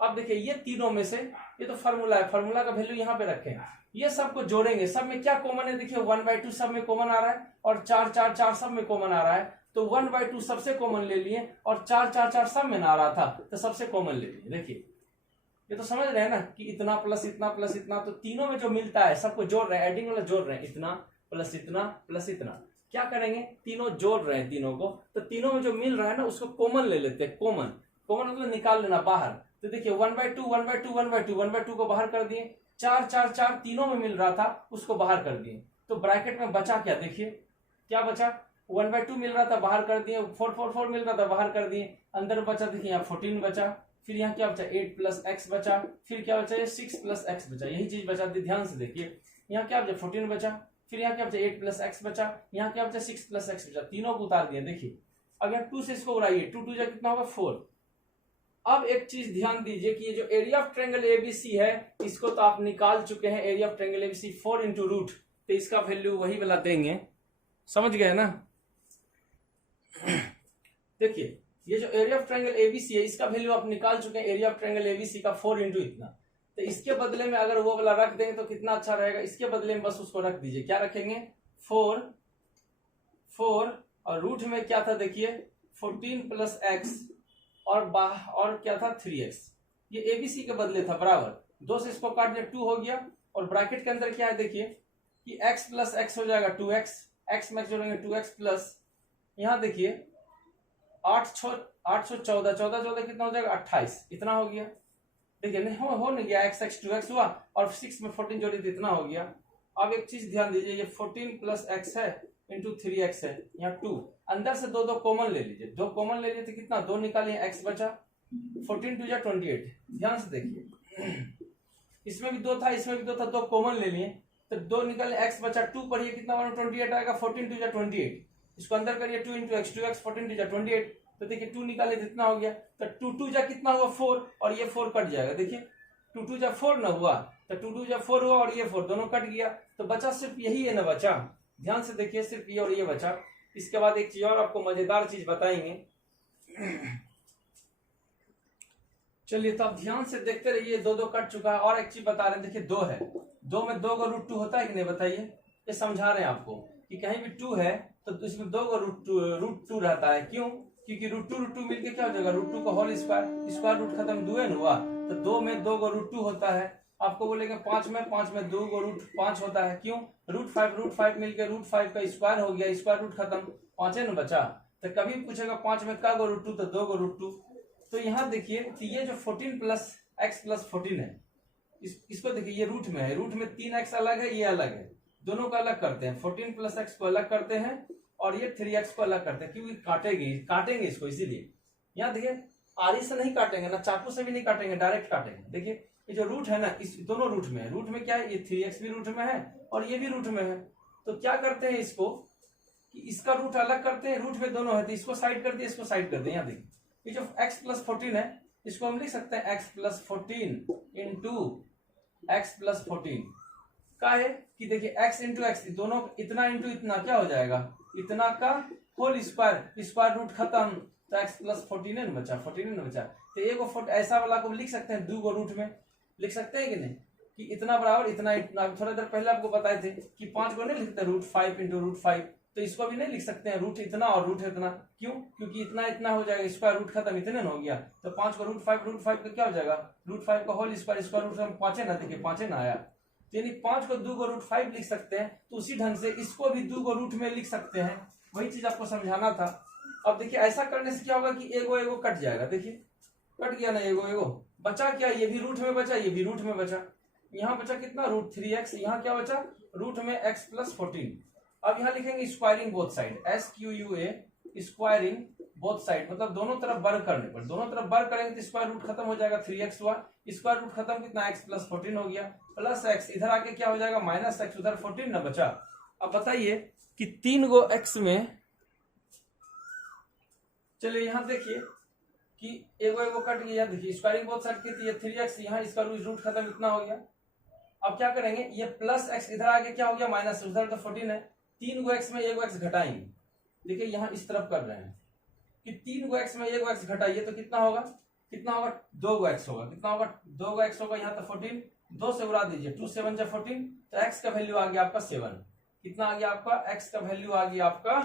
अब देखिए ये तीनों में से, ये तो फॉर्मूला है, फॉर्मूला का वैल्यू यहाँ पे रखें, ये सबको जोड़ेंगे, सब में क्या कॉमन है? देखिए 1/2 सब में कॉमन आ रहा है और 4 4 4 सब में कॉमन आ रहा है, तो 1/2 सबसे कॉमन ले लिए और 4 4 4 सब में ना आ रहा था तो सबसे कॉमन ले लिए। देखिए ये तो समझ रहे हैं ना कि इतना प्लस इतना प्लस इतना, तो तीनों में जो मिलता है सबको जोड़ रहे हैं, एडिंग वाला जोड़ रहे हैं, इतना प्लस इतना प्लस इतना। क्या करेंगे? तीनों जोड़ रहे हैं तीनों को, तो तीनों में जो मिल रहा है ना उसको कॉमन ले लेते हैं। कॉमन कॉमन मतलब निकाल लेना बाहर। तो देखिए 1/2 1/2 1/2 1/2 को बाहर कर दिए, 4 4 4 तीनों में मिल रहा था उसको बाहर कर दिए, तो ब्रैकेट में बचा क्या? देखिए क्या बचा? 1/2 मिल रहा था बाहर कर दिए, 4 4 4 मिल रहा था बाहर कर दिए, अंदर बचा देखिए यहाँ 14 बचा, फिर यहाँ क्या बचा 8 + x बचा, फिर क्या बचा 6 + x बचा, यही चीज बचा। ध्यान से देखिए यहाँ क्या बचा 14 बचा, फिर यहाँ क्या बचा 8 + x बचा, यहाँ क्या बचा 6 + x बचा, तीनों को उतार दिए। देखिए अगर 2 से इसको उड़ाइए, 2 2 जा कितना होगा 4। अब एक चीज ध्यान दीजिए कि ये जो एरिया ऑफ ट्रायंगल ABC है इसको तो आप निकाल चुके हैं, area of triangle ABC 4 × root, तो इसका वैल्यू वही वाला देंगे। समझ गए ना? देखिए ये जो एरिया ऑफ ट्रायंगल ABC है इसका वैल्यू आप निकाल चुके हैं, एरिया ऑफ ट्रायंगल ABC का 4 × इतना। तो इसके बदले में अगर वो वाला रख देंगे तो कितना अच्छा रहेगा, इसके बदले में बस उसको रख दीजिए। क्या रखेंगे? 4 और रूट में क्या था देखिए 14 + x और क्या था 3x, ये ABC के बदले था बराबर, 2 से इसको काट दिया 2 हो गया, और ब्रैकेट के अंदर क्या है देखिए कि x + x हो जाएगा 2x, x में जोड़ेंगे 2x प्लस यहाँ देखिए 8 14 14 14 कितना हो जाएगा 28, इतना हो गया। देखिए नहीं हो नहीं गया, x 2x हुआ और 6 में 14 जोड़ी तो इतना हो गया। अब एक चीज ध्यान दीजिए, ये 14 + x है इंटू 3x है, यहाँ 2, अंदर से दो कॉमन ले लीजिए, 2 कॉमन ले लिए तो कितना 2 निकालिए, x बचा 14 2 जा 28। ध्यान से देखिए इसमें भी 2 था इसमें भी 2 था, 2 कॉमन ले लिए तो 2 निकाले, x बचा 2 पढ़िए कितना 28 आएगा, 14 2 जा 28, इसको अंदर करिए 2 × x 2x 14 2 जा 28, तो देखिए 2 निकाले कितना हो गया, तो 2 2 जा कितना हुआ 4 और ये 4 कट जाएगा। देखिए 2 2 जा 4 ना हुआ, तो 2 2 जा 4 हुआ और ये 4 दोनों कट गया, तो बचा सिर्फ यही है ना बचा। ध्यान से देखिए सिर्फ ये और ये बचा। इसके बाद एक चीज और आपको मजेदार चीज बताएंगे, चलिए तो आप ध्यान से देखते रहिए। 2 2 कट चुका है, और एक चीज बता रहे हैं देखिए 2 है, 2 में 2 का √2 होता है कि नहीं बताइए, ये समझा रहे हैं आपको कि कहीं भी 2 है तो इसमें 2 का √2 रहता है। क्यों? क्योंकि √2 मिलके क्या हो जाएगा √2 का होल स्क्वायर रूट खत्म 2 न हुआ, तो 2 में 2 का √2 होता है। आपको बोलेंगे 5 में 2 का √5 होता है। क्यों? √5 मिलके √5 का स्क्वायर हो गया, स्क्वायर रूट खत्म, 5 न बचा। तो कभी पूछेगा 5 में का √2 तो 2 का √2। तो यहाँ देखिए कि ये जो 14 + x + 14 है इसको देखिए ये रूट में है, रूट में 3x अलग है, ये अलग है, दोनों को अलग करते हैं, 14 + x को अलग करते हैं और ये 3x को अलग करते हैं, क्योंकि काटेंगे इसको, इसीलिए यहाँ देखिए आरी से नहीं काटेंगे ना, चाकू से भी नहीं काटेंगे, डायरेक्ट काटेंगे। देखिए ये जो रूट है ना इस दोनों रूट में है, रूट में क्या है ये 3x भी रूट में है और ये भी रूट में है, तो क्या करते हैं इसको कि इसका रूट अलग करते हैं, रूट में दोनों है तो इसको साइड कर दिए, इसको साइड कर दिए। यहाँ देखिए ये जो x + 14 है इसको हम लिख सकते हैं x + 14 × x + 14 का है कि देखिए x × x दोनों इतना इंटू इतना क्या हो जाएगा, इतना का होल स्क्वायर रूट खत्म, तो x + 14 न बचा, 14 न बचा। तो एक ऐसा वाला को लिख सकते हैं 2 को रूट में लिख सकते हैं कि नहीं, कि इतना बराबर इतना इतना। थोड़ा देर पहले आपको बताए थे कि 5 को नहीं लिखते √5 × √5, तो इसको भी नहीं लिख सकते हैं रूट इतना और रूट इतना। क्यों? क्योंकि इतना इतना हो जाएगा, स्क्वायर रूट खत्म, इतने हो गया, तो 5 को √5 का क्या हो जाएगा √5 का होल स्क्वायर रूट में 5 ना, देखिए 5 ना आया, यानी 5 को 2 को √5 लिख सकते हैं। तो उसी ढंग से इसको भी 2 को रूट में लिख सकते हैं, वही चीज आपको समझाना था। अब देखिए ऐसा करने से क्या होगा कि एगो कट जाएगा, देखिए कट गया ना एगो, बचा क्या, ये भी रूट में बचा, ये भी रूट में बचा, यहाँ बचा कितना √3x, यहाँ क्या बचा रूट में x + 14। अब यहाँ लिखेंगे squaring both side, SQUA squaring both side, मतलब दोनों तरफ वर्ग करने पर, दोनों तरफ वर्ग करेंगे तो स्क्वायर रूट खत्म हो जाएगा, 3x हुआ, स्क्वायर रूट खत्म कितना x प्लस 14 हो गया, प्लस x इधर आके क्या हो जाएगा माइनस x, उधर 14 ना बचा। अब बताइए कि 3 गो x में, चलिए यहां देखिए कि एगो कट गया, देखिए स्क्वायरिंग बोथ साइड की थी ये 3x, यहाँ इसका रूट खत्म इतना हो गया। अब क्या करेंगे, ये प्लस x इधर आके क्या हो गया माइनस, उधर तो 14 है, 3 गो x में एगो x घटाएंगे, देखिए यहाँ इस तरफ कर रहे हैं कि 3 गो x में एगो x घटाइए तो कितना होगा, 2 गो x होगा, कितना होगा 2 गो x होगा, यहाँ तो 14, 2 से उड़ा दीजिए, 2 7 जा 14, तो x का वैल्यू आ गया आपका 7, कितना आ गया आपका, x का वैल्यू आ गया आपका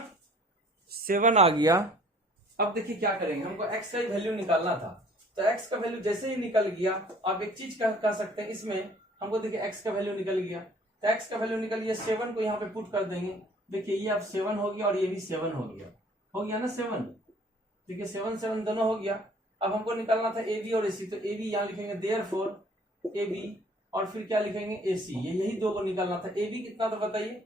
7 आ गया। अब देखिए क्या करेंगे, हमको x का ही वैल्यू निकालना था, तो x का वैल्यू जैसे ही निकल गया, आप एक चीज कह सकते हैं इसमें, हमको देखिए x का वैल्यू निकल गया, तो x का वैल्यू निकल गया, 7 को यहाँ पे पुट कर देंगे, देखिए ये अब 7 हो गया और ये भी 7 हो गया ना 7, देखिए 7 7 दोनों हो गया। अब हमको निकालना था ए बी और ए सी, तो ए बी यहाँ लिखेंगे देयरफॉर ए बी, और फिर क्या लिखेंगे ए सी, यही दो को निकालना था। ए बी कितना था बताइए,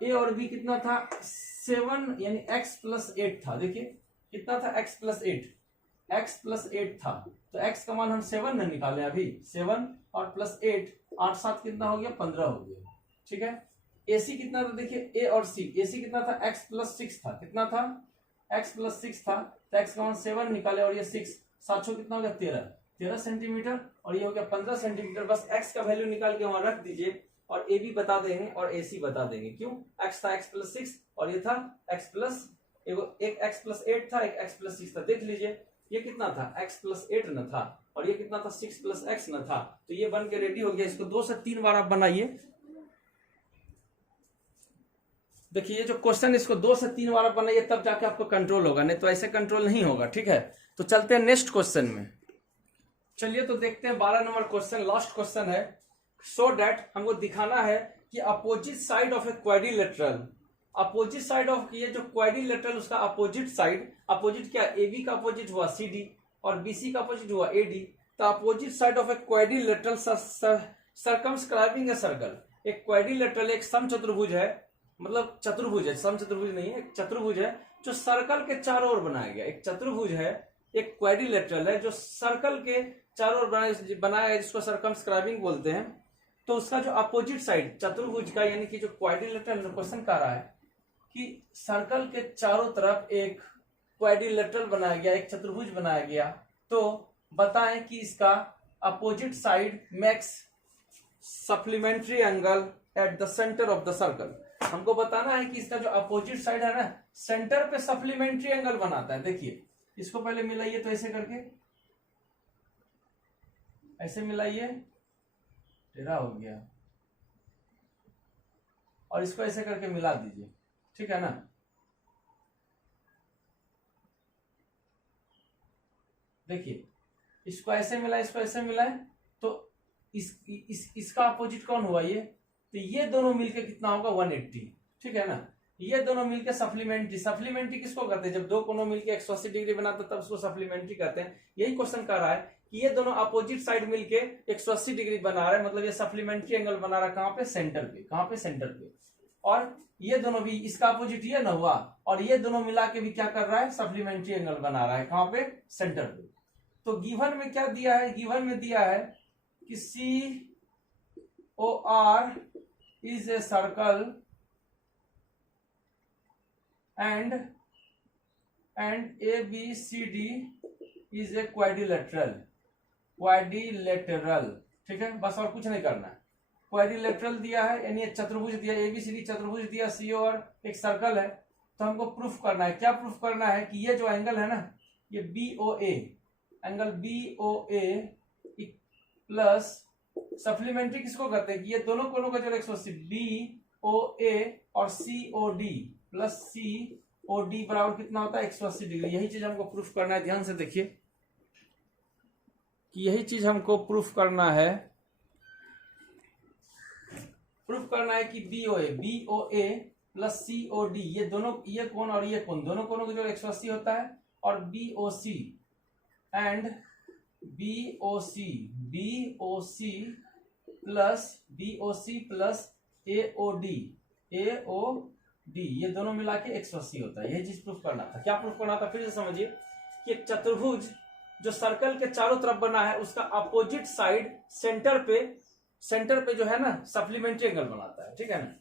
ए और बी कितना था 7 यानी x प्लस 8 था, देखिए कितना था x प्लस 8 था, तो x का मान हम 7 में निकाले अभी, 7 और प्लस 8, 8 7 कितना हो गया 15 हो गया, ठीक है। AC कितना था देखिए, ए और सी, AC कितना था x प्लस 6 था, कितना था x प्लस 6 था, तो x का मान 7 निकाले और ये 6, 7 कितना हो गया 13 सेंटीमीटर, और ये हो गया 15 सेंटीमीटर। बस x का वैल्यू निकाल के वहां रख दीजिए और ए बी बता देंगे और ए सी बता देंगे, क्यों, x था x प्लस 6 और ये था x प्लस, एक x प्लस 8 था, एक x प्लस 6 था, देख लीजिए ये कितना था x प्लस 8 न था, और ये कितना था 6 प्लस x न था, तो ये बन के रेडी हो गया। इसको 2 से 3 बार आप बनाइए, देखिए ये जो क्वेश्चन इसको 2 से 3 बार बनाइए तब जाके आपको कंट्रोल होगा, नहीं तो ऐसे कंट्रोल नहीं होगा, ठीक है। तो चलते हैं नेक्स्ट क्वेश्चन में, चलिए तो देखते हैं 12 नंबर क्वेश्चन, लास्ट क्वेश्चन है। सो दैट हमको दिखाना है कि opposite side of a quadrilateral, opposite side of, ये जो क्वाड्रिलेटरल उसका अपोजिट साइड, अपोजिट क्या, ए बी का अपोजिट हुआ सी डी और बी सी का अपोजिट हुआ ए डी, तो opposite side of a quadrilateral circumscribing a circle, एक क्वाड्रिलेटरल एक समचतुर्भुज है, मतलब चतुर्भुज है, समचतुर्भुज नहीं है, एक चतुर्भुज है जो सर्कल के चारों ओर बनाया गया, एक चतुर्भुज है, एक क्वाड्रिलेटरल है जो सर्कल के चारों ओर बनाया है, जिसको सर्कमस्क्राइबिंग बोलते हैं। तो उसका जो अपोजिट साइड चतुर्भुज का, यानी कि जो क्वाड्रिलेटरल क्वेश्चन कर रहा है कि सर्कल के चारों तरफ एक क्वाड्रिलेटरल बनाया गया, एक चतुर्भुज बनाया गया, तो बताएं कि इसका opposite side makes supplementary angle at the centre of the circle. हमको बताना है कि इसका जो अपोजिट साइड है ना, सेंटर पे सप्लीमेंट्री एंगल बनाता है। देखिए इसको पहले मिलाइए, तो ऐसे करके ऐसे मिलाइए, टेढ़ा हो गया, और इसको ऐसे करके मिला दीजिए, ठीक है ना। देखिए इसको ऐसे मिलाए, इसको ऐसे मिलाए, तो इसका अपोजिट कौन हुआ ये, तो ये दोनों मिलके कितना होगा 180, ठीक है ना। ये दोनों मिलके सप्लीमेंट्री, सप्लीमेंट्री किसको कहते हैं, जब दो कोनों मिलके 180 डिग्री बनाते तब उसको सप्लीमेंट्री कहते हैं। यही क्वेश्चन कर रहा है कि ये दोनों अपोजिट साइड मिलके 180 डिग्री बना रहे हैं, मतलब ये सप्लीमेंट्री एंगल बना रहा है, कहां पे, सेंटर पे, कहां पे, सेंटर पे, और ये दोनों भी, इसका अपोजिट ये ना हुआ, और ये दोनों मिला के भी क्या कर रहा है, सप्लीमेंट्री एंगल बना रहा है, कहां पे, सेंटर पे। तो गिवन में क्या दिया है, गिवन में दिया है कि COR is a circle and ABCD is a quadrilateral, ठीक है, बस और कुछ नहीं करना है। क्वाड्रिलेटरल दिया है यानी चतुर्भुज दिया, ABCD चतुर्भुज दिया, COR एक सर्कल है, तो हमको प्रूफ करना है, क्या प्रूफ करना है कि ये जो एंगल है ना, ये BOA, angle BOA plus supplementary किसको कहते हैं कि ये दोनों कोनों का जो 180, BOA और COD प्लस COD बराबर कितना होता है 180 डिग्री। यही चीज हमको प्रूफ करना है, ध्यान से देखिए कि यही चीज हमको प्रूफ करना है, कि BOA प्लस COD, ये दोनों, ये कोण और ये कोण, दोनों कोनों का जो 180 होता है, और BOC and BOC plus AOD D, ये दोनों मिला के 180 होता है। यही चीज प्रूफ करना था। क्या प्रूफ करना था, फिर से समझिए कि एक चतुर्भुज जो सर्कल के चारों तरफ बना है उसका अपोजिट साइड सेंटर पे जो है ना सप्लीमेंट्री एंगल बनाता है, ठीक है ना।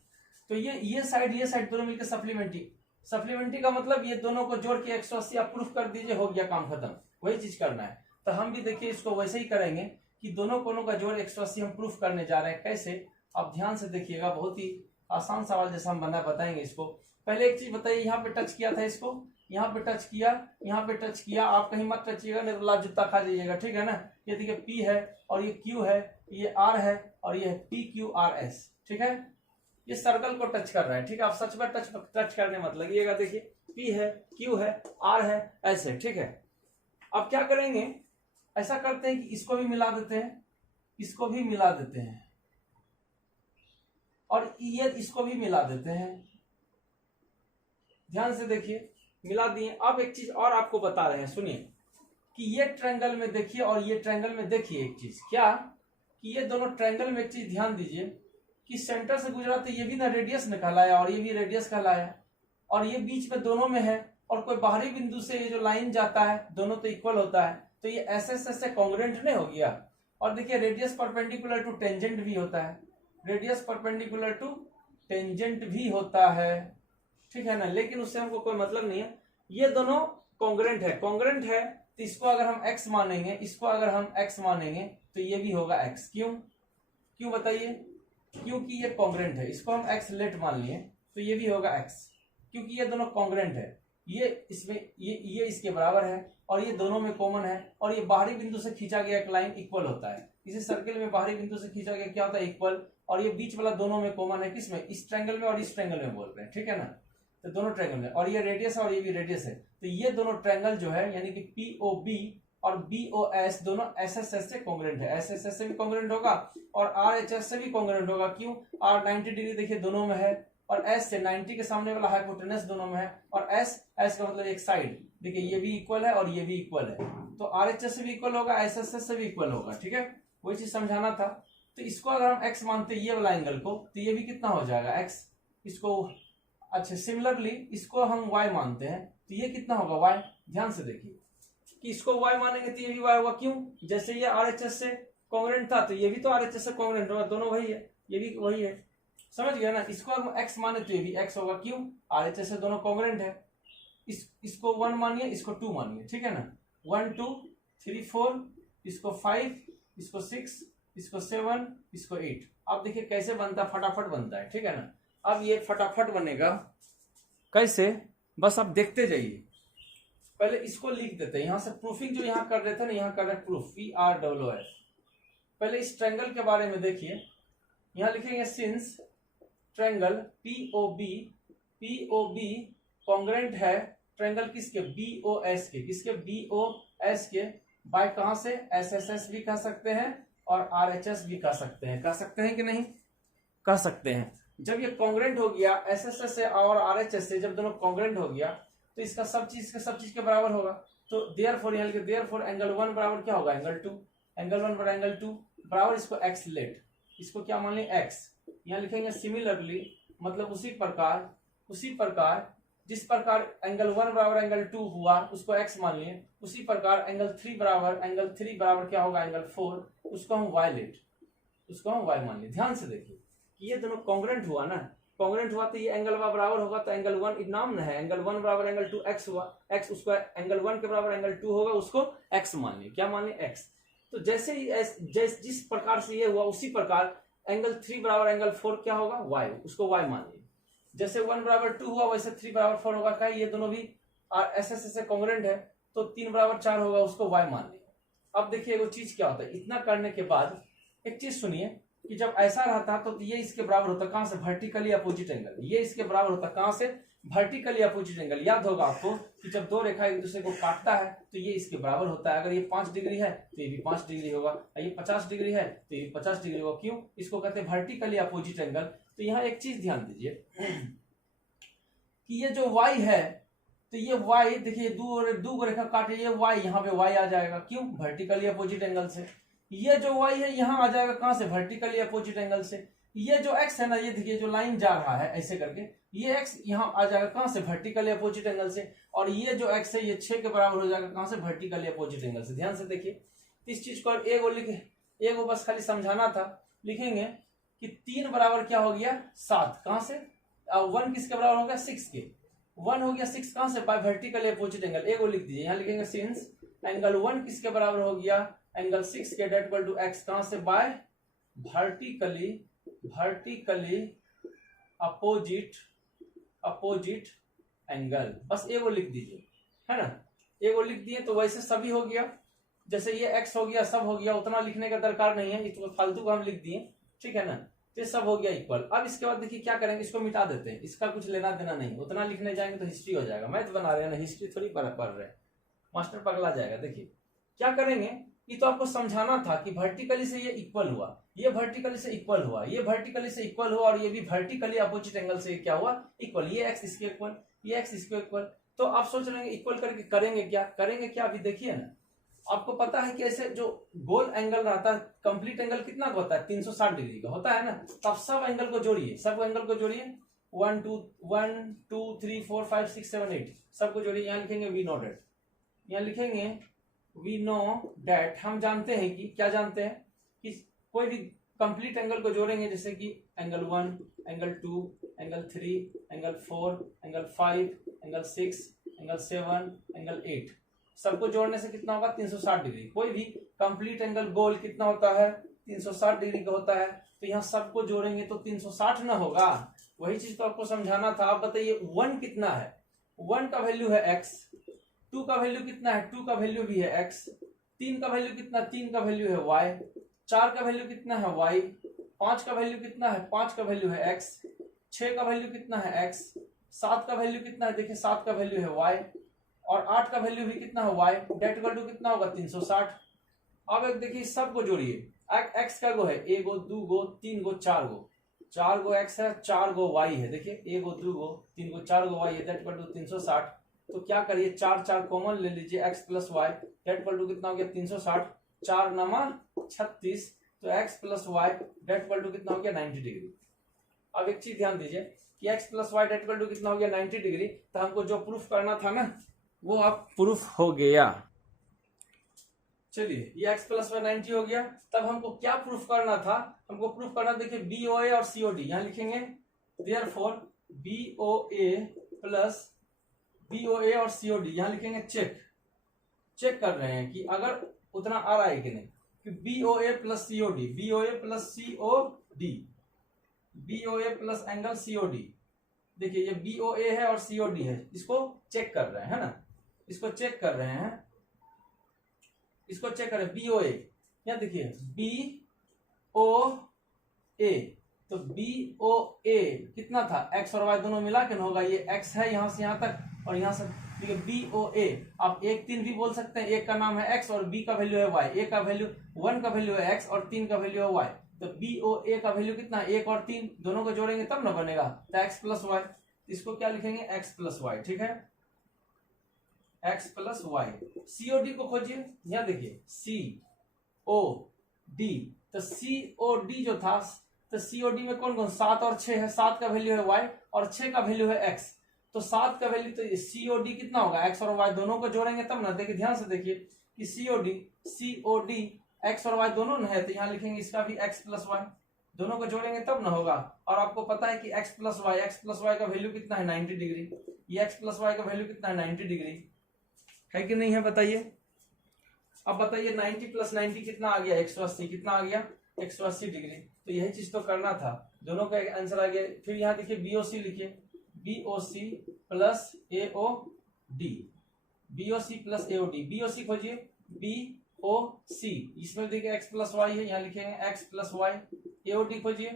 तो ये साइड दोनों मिलकर सप्लीमेंट्री का मतलब ये दोनों को जोड़ के 180 आप प्रूफ कर दीजिए, हो गया काम खत्म। वही चीज करना है। तो हम भी देखिए इसको वैसे ही करेंगे कि दोनों कोनों का जोड़ 180 हम प्रूफ करने जा रहे हैं। कैसे, आप ध्यान से देखिएगा, बहुत ही आसान सवाल जैसा हम बताएंगे इसको। पहले एक चीज बताइए, यहाँ पे टच किया था इसको, यहाँ पे टच किया, यहाँ पे टच किया, आप कहीं मत टचिएगा नहीं तो लाल जूता खा जाइएगा, ठीक है ना। ये देखिए P है और ये Q है, ये R है और ये PQRS, ठीक है। ये सर्कल को टच कर रहा है, ठीक है। आप सच में टच करने मत लगिएगा। देखिए P है, Q है, R है, ऐसे, ठीक है। अब क्या करेंगे, ऐसा करते हैं कि इसको भी मिला देते हैं, इसको भी मिला देते हैं और ये इसको भी मिला देते हैं। ध्यान से देखिए, मिला दिए। अब एक चीज और आपको बता रहे हैं, सुनिए कि ये ट्रायंगल में देखिए और ये ट्रायंगल में देखिए एक चीज, क्या कि ये दोनों ट्रायंगल में एक चीज ध्यान दीजिए कि सेंटर से गुजरा तो ये भी ना रेडियस ने कहलाया और ये भी रेडियस कहलाया और ये बीच में दोनों में है और कोई बाहरी बिंदु से ये जो लाइन जाता है दोनों तो इक्वल होता है, तो ये ऐसे से कॉन्ग्रुएंट नहीं हो गया। और देखिए रेडियस परपेंडिकुलर टू टेंजेंट भी होता है, रेडियस परपेंडिकुलर टू टेंजेंट भी होता है, ठीक है ना। लेकिन उससे हमको कोई मतलब नहीं है, ये दोनों कॉन्ग्रुएंट है तो इसको अगर हम x मानेंगे, इसको अगर हम x मानेंगे तो ये भी होगा x। क्यों बताइए, क्योंकि ये कॉन्ग्रुएंट है। इसको हम x लेट मान लिए तो ये भी होगा x, क्योंकि ये दोनों कॉन्ग्रुएंट है। ये इसमें ये इसके बराबर है और ये दोनों में कॉमन है और ये बाहरी बिंदु से खींचा गया एक लाइन इक्वल होता है। इसी सर्किल में बाहरी बिंदु से खींचा गया क्या होता है, इक्वल, और ये बीच वाला दोनों में कॉमन है। किसमें, इस ट्रायंगल में और इस ट्रायंगल में बोल रहे हैं, ठीक है ना। तो दोनों ट्रायंगल में, और ये रेडियस है और ये भी रेडियस है, तो ये दोनों ट्रायंगल जो है यानी कि POB और BOS दोनों SSS से कॉन्ग्रुएंट है। SSS से भी कॉन्ग्रुएंट होगा और RHS से भी कॉन्ग्रुएंट होगा। क्यों, R 90 डिग्री देखिए दोनों में है और S से 90 के सामने वाला हाइपोटेनस दोनों में है और S का मतलब एक साइड, देखिए ये भी इक्वल है और ये भी इक्वल है, तो RHS से भी इक्वल होगा, SSS से भी इक्वल होगा, ठीक है। वही चीज समझाना था। तो इसको अगर हम x मानते ये वाला एंगल को तो ये भी कितना हो जाएगा x, इसको अच्छा सिमिलरली इसको हम y मानते हैं तो ये कितना होगा y। ध्यान से देखिए कि इसको y मानेंगे तो ये भी y होगा। क्यों, जैसे ये RHS से कॉन्ग्रुएंट था तो ये भी तो RHS से कॉन्ग्रुएंट होगा, दोनों वही है, ये भी वही है, समझ गया ना। इसको हम x माने तो ये भी x होगा। क्यों, RHS से दोनों कॉन्ग्रुएंट है। इसको 1 मानिए, इसको 2 मानिए, ठीक है ना। 1 2 3 4, इसको 5, इसको 6, इसको 7, इसको 8। अब देखिए कैसे बनता है, फटाफट बनता है, ठीक है ना। अब ये फटाफट बनेगा कैसे, बस आप देखते जाइए। पहले इसको लिख देते हैं, यहां से प्रूफिंग जो यहां कर रहे थे ना, यहां कर रहे प्रूफ PROOF। पहले इस ट्रायंगल के बारे में देखिए, यहां लिखेंगे सिंस ट्रायंगल POB कॉन्ग्रुएंट है ट्रायंगल किसके, BOS के, किसके, BOS के, बाय कहां से, SSS भी कह सकते हैं और RHS भी कह सकते हैं कि नहीं, कह सकते हैं। जब ये कॉन्ग्रुएंट हो गया SSS से और RHS से, जब दोनों कॉन्ग्रुएंट हो गया तो इसका सब चीज के बराबर होगा। तो देयरफॉर एंगल 1 बराबर क्या होगा, एंगल 2, एंगल 1 बराबर एंगल 2 बराबर, इसको x लेट, इसको क्या मान लें x। यहाँ लिखेंगे सिमिलरली, मतलब उसी प्रकार जिस प्रकार एंगल 1 बराबर एंगल 2 हुआ उसको x मान लिए, उसी प्रकार एंगल 3 बराबर क्या होगा, एंगल 4, उसको हम y मान लिए। ध्यान से देखिए कि ये दोनों कॉन्ग्रुएंट हुआ ना, कॉन्ग्रुएंट हुआ तो ये एंगल बराबर होगा, तो एंगल 1 नाम न है, एंगल 1 बराबर एंगल 2 x हुआ, x उसको एंगल 1 के बराबर एंगल 2 होगा, उसको x मान लिए। क्या मान लिए, x। तो जैसे ही जिस प्रकार से ये हुआ उसी प्रकार एंगल 3 बराबर एंगल 4 क्या होगा, y, उसको y मान लिए। जैसे 1 बराबर 2 हुआ वैसे 3 बराबर 4 होगा, क्या ये दोनों भी SSS से कॉन्ग्रुएंट है, तो 3 बराबर 4 होगा, उसको y मान लिए। अब देखिए वो चीज क्या होता है, इतना करने के बाद एक चीज सुनिए कि जब ऐसा रहता तो ये इसके बराबर होता कहां से, वर्टिकली अपोजिट एंगल, ये इसके बराबर होता कहां से, वर्टिकली अपोजिट एंगल। याद होगा आपको कि जब दो रेखा एक दूसरे को काटता है तो ये इसके बराबर होता है। अगर ये 5 डिग्री है तो ये भी 5 डिग्री होगा, ये 50 डिग्री है तो ये 50 डिग्री होगा। क्यों, इसको कहते हैं वर्टिकली अपोजिट एंगल। तो यहाँ एक चीज ध्यान दीजिए कि ये जो y है, तो ये y देखिए दो रेखा काटे, ये y यहाँ पे y आ जाएगा। क्यों, वर्टिकली अपोजिट एंगल से। ये जो y है यहाँ आ जाएगा कहां से, वर्टिकली अपोजिट एंगल से। ये जो x है ना, ये देखिए जो लाइन जा रहा है ऐसे करके, ये x यहाँ आ जाएगा कहां से, वर्टिकली अपोजिट एंगल से, और ये जो x है ये 6 के बराबर हो जाएगा कहां से, वर्टिकली अपोजिट एंगल से। ध्यान से देखिए इस चीज को, एगो लिखे, एगो बस खाली समझाना था। लिखेंगे कि 3 बराबर क्या हो गया 7, कहां से, 1 किसके बराबर हो गया 6 के, 1 हो गया 6 कहां से, बाय वर्टिकली अपोजिट एंगल। एगो लिख दीजिए, यहाँ लिखेंगे सिंस एंगल 1 किसके बराबर हो गया, एंगल 6 के, डेट इक्वल टू x कहां से, बाय वर्टिकली अपोजिट एंगल। बस एगो लिख दीजिए, है ना, एगो लिख दिए तो वैसे सभी हो गया, जैसे ये x हो गया सब हो गया, उतना लिखने का दरकार नहीं है, इसको फालतू को हम लिख दिए, ठीक है ना, तो ये सब हो गया इक्वल। अब इसके बाद देखिए क्या करेंगे, इसको मिटा देते हैं, इसका कुछ लेना देना नहीं, उतना लिखने जाएंगे तो हिस्ट्री हो जाएगा। मैथ बना रहे हैं ना, हिस्ट्री थोड़ी पढ़ रहे हैं, मास्टर पगला जाएगा। देखिए क्या करेंगे, ये तो आपको समझाना था कि वर्टिकली से ये इक्वल हुआ, ये वर्टिकली से इक्वल हुआ, ये वर्टिकली से इक्वल हुआ, और ये भी वर्टिकली अपोजिट एंगल से क्या हुआ, इक्वल। ये x इसके इक्वल, ये x इसके इक्वल। तो आप सोच लेंगे इक्वल करके करेंगे क्या, अभी देखिए ना, आपको पता है कि ऐसे जो गोल एंगल रहता है, कंप्लीट एंगल कितना का होता है, 360 डिग्री का होता है ना। तब सब एंगल को जोड़िए, 1 2 3 4 5 6 7 8 सबको जोड़िए। यहाँ लिखेंगे वी नो डेट, यहाँ लिखेंगे वी नो डेट। हम जानते हैं कि क्या जानते हैं कि कोई भी कंप्लीट एंगल को जोड़ेंगे, जैसे कि angle 1, angle 2, angle 3, angle 4, angle 5, angle 6, angle 7, angle 8, सबको जोड़ने से कितना होगा 360 डिग्री। कोई भी कंप्लीट एंगल गोल कितना होता है, 360 डिग्री का होता है। तो यहाँ सबको जोड़ेंगे तो 360 ना होगा, वही चीज तो आपको समझाना था। आप बताइए 1 कितना है, 1 का वैल्यू है x, 2 का वैल्यू कितना है, 2 का वैल्यू भी है x, 3 का वैल्यू कितना, 3 का वैल्यू है y, 4 का वैल्यू कितना है y, 5 का वैल्यू कितना है, 5 का वैल्यू है x, 6 का वैल्यू कितना है x, 7 का वैल्यू कितना है, देखिए 7 का वैल्यू है y, और 8 का वैल्यू भी कितना है y, डेट इक्वल टू कितना होगा 360। अब एक देखिए सबको जोड़िए, x का गो है, 1 गो 2 गो 3 गो 4 गो, 4 गो x है, 4 गो y है, देखिए 1 गो 2 गो 3 गो 4 गो y है, डेट इक्वल टू 360। तो क्या करिए 4 कॉमन ले लीजिए, x प्लस वाई, डेट इक्वल टू कितना हो गया 360, 4 नमा 36, तो x प्लस वाई डेट इक्वल टू कितना हो गया 90 डिग्री। अब एक चीज ध्यान दीजिए कि x प्लस वाई डेट इक्वल टू कितना हो गया 90 डिग्री, तो हमको जो प्रूफ करना था ना वो अब प्रूफ हो गया। चलिए ये x प्लस वाई 90 हो गया, तब हमको क्या प्रूफ करना था, हमको प्रूफ करना, देखिए BOA और COD, यहाँ लिखेंगे देयरफॉर BOA प्लस BOA और COD, यहाँ लिखेंगे चेक कर रहे हैं कि अगर उतना आ रहा है कि नहीं, कि BOA plus COD, BOA plus COD, BOA plus angle COD, देखिए ये BOA है और COD है, इसको चेक कर रहे हैं ना, इसको चेक कर रहे हैं, इसको चेक करें BOA, यहाँ देखिए BOA, तो BOA कितना था, x और y दोनों मिला के ना होगा, ये x है यहां से यहां तक, और यहां से देखिए BOA, आप 1 3 भी बोल सकते हैं, एक का नाम है x और b का वैल्यू है y, a का वैल्यू 1 का वैल्यू है x और 3 का वैल्यू है y, तो BOA का वैल्यू कितना है 1 और 3 दोनों को जोड़ेंगे तब ना बनेगा, तो x प्लस वाई, इसको क्या लिखेंगे x प्लस वाई, ठीक है, x प्लस वाई। COD को खोजिए, यहाँ देखिए COD, तो COD जो था, तो COD में कौन कौन, 7 और 6 है, 7 का वैल्यू है y और 6 का वैल्यू है x, तो 7 का वैल्यू, तो COD कितना होगा, x और y दोनों को जोड़ेंगे तब ना, देखिए ध्यान से देखिए कि COD x और y दोनों है, तो यहाँ लिखेंगे इसका भी x प्लस वाई, दोनों को जोड़ेंगे तब ना होगा। और आपको पता है कि x प्लस वाई का वैल्यू कितना है 90 डिग्री, ये x प्लस वाई का वैल्यू कितना है 90 डिग्री, है कि नहीं है बताइए। अब बताइए 90 प्लस 90 कितना आ गया, 180, कितना आ गया 180 डिग्री, तो यही चीज तो करना था, दोनों का आंसर आ गया। फिर यहाँ देखिए BOC लिखिए, BOC plus AOD, BOC plus AOD, BOC खोजिए BOC, इसमें देखिए x प्लस वाई है, यहाँ लिखेंगे x प्लस वाई, AOD खोजिए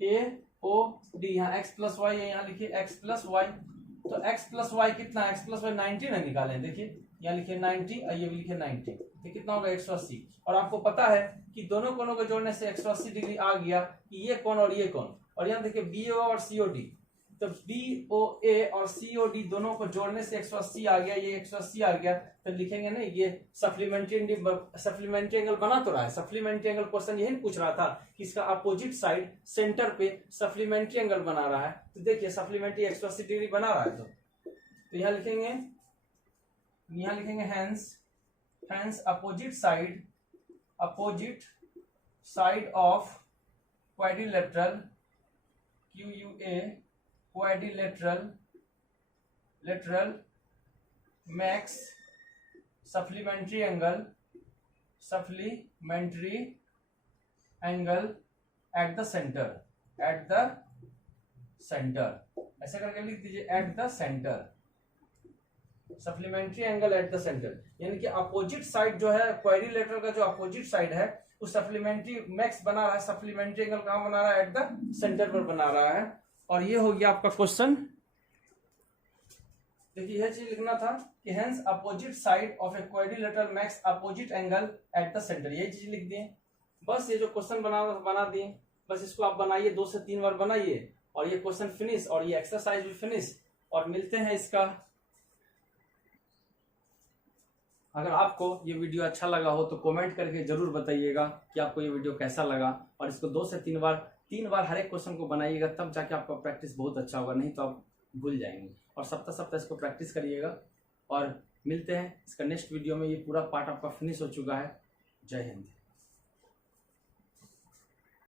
AOD, यहाँ x प्लस वाई है, यहाँ लिखिए x प्लस वाई, तो x प्लस वाई कितना है, x प्लस वाई 90 ना निकालें, देखिए यहाँ लिखिए 90 और ये भी लिखिए 90, तो कितना होगा 180। और आपको पता है कि दोनों कोनों को जोड़ने से 180 डिग्री आ गया कि ये कौन और ये कौन, और यहाँ देखिए BOA और COD, तो BOA और COD दोनों को जोड़ने से 180 आ गया, ये 180 आ गया, तो लिखेंगे ना ये सप्लीमेंट्री एंगल बना तो रहा है। सप्लीमेंट्री एंगल क्वेश्चन यही पूछ रहा था कि इसका अपोजिट साइड सेंटर पे सप्लीमेंट्री एंगल बना रहा है, तो देखिए सप्लीमेंट्री 180 डिग्री बना रहा है, तो यहां लिखेंगे hence opposite side of quadrilateral QUA quadrilateral max supplementary angle at the centre, ऐसे करके लिख दीजिए, at the centre, supplementary angle at the centre, यानी कि अपोजिट साइड जो है क्वाड्रिलेटरल का जो अपोजिट साइड है उस सप्लीमेंट्री मैक्स बना रहा है, सप्लीमेंट्री एंगल कहां बना रहा है, एट द सेंटर पर बना रहा है। और ये हो गया आपका क्वेश्चन। देखिए यह चीज लिखना था कि hence opposite side of a quadrilateral max opposite angle at the centre, यही चीज लिख दिए। बस ये जो क्वेश्चन बना दिए, बस इसको आप बनाइए, 2 से 3 बार बनाइए और ये क्वेश्चन फिनिश और ये एक्सरसाइज भी फिनिश। और मिलते हैं इसका, अगर आपको ये वीडियो अच्छा लगा हो तो कमेंट करके जरूर बताइएगा कि आपको ये वीडियो कैसा लगा, और इसको 2 से 3 बार हर एक क्वेश्चन को बनाइएगा, तब जाके आपका प्रैक्टिस बहुत अच्छा होगा, नहीं तो आप भूल जाएंगे। और सप्ताह इसको प्रैक्टिस करिएगा, और मिलते हैं इसका नेक्स्ट वीडियो में। ये पूरा पार्ट आपका फिनिश हो चुका है। जय हिंद।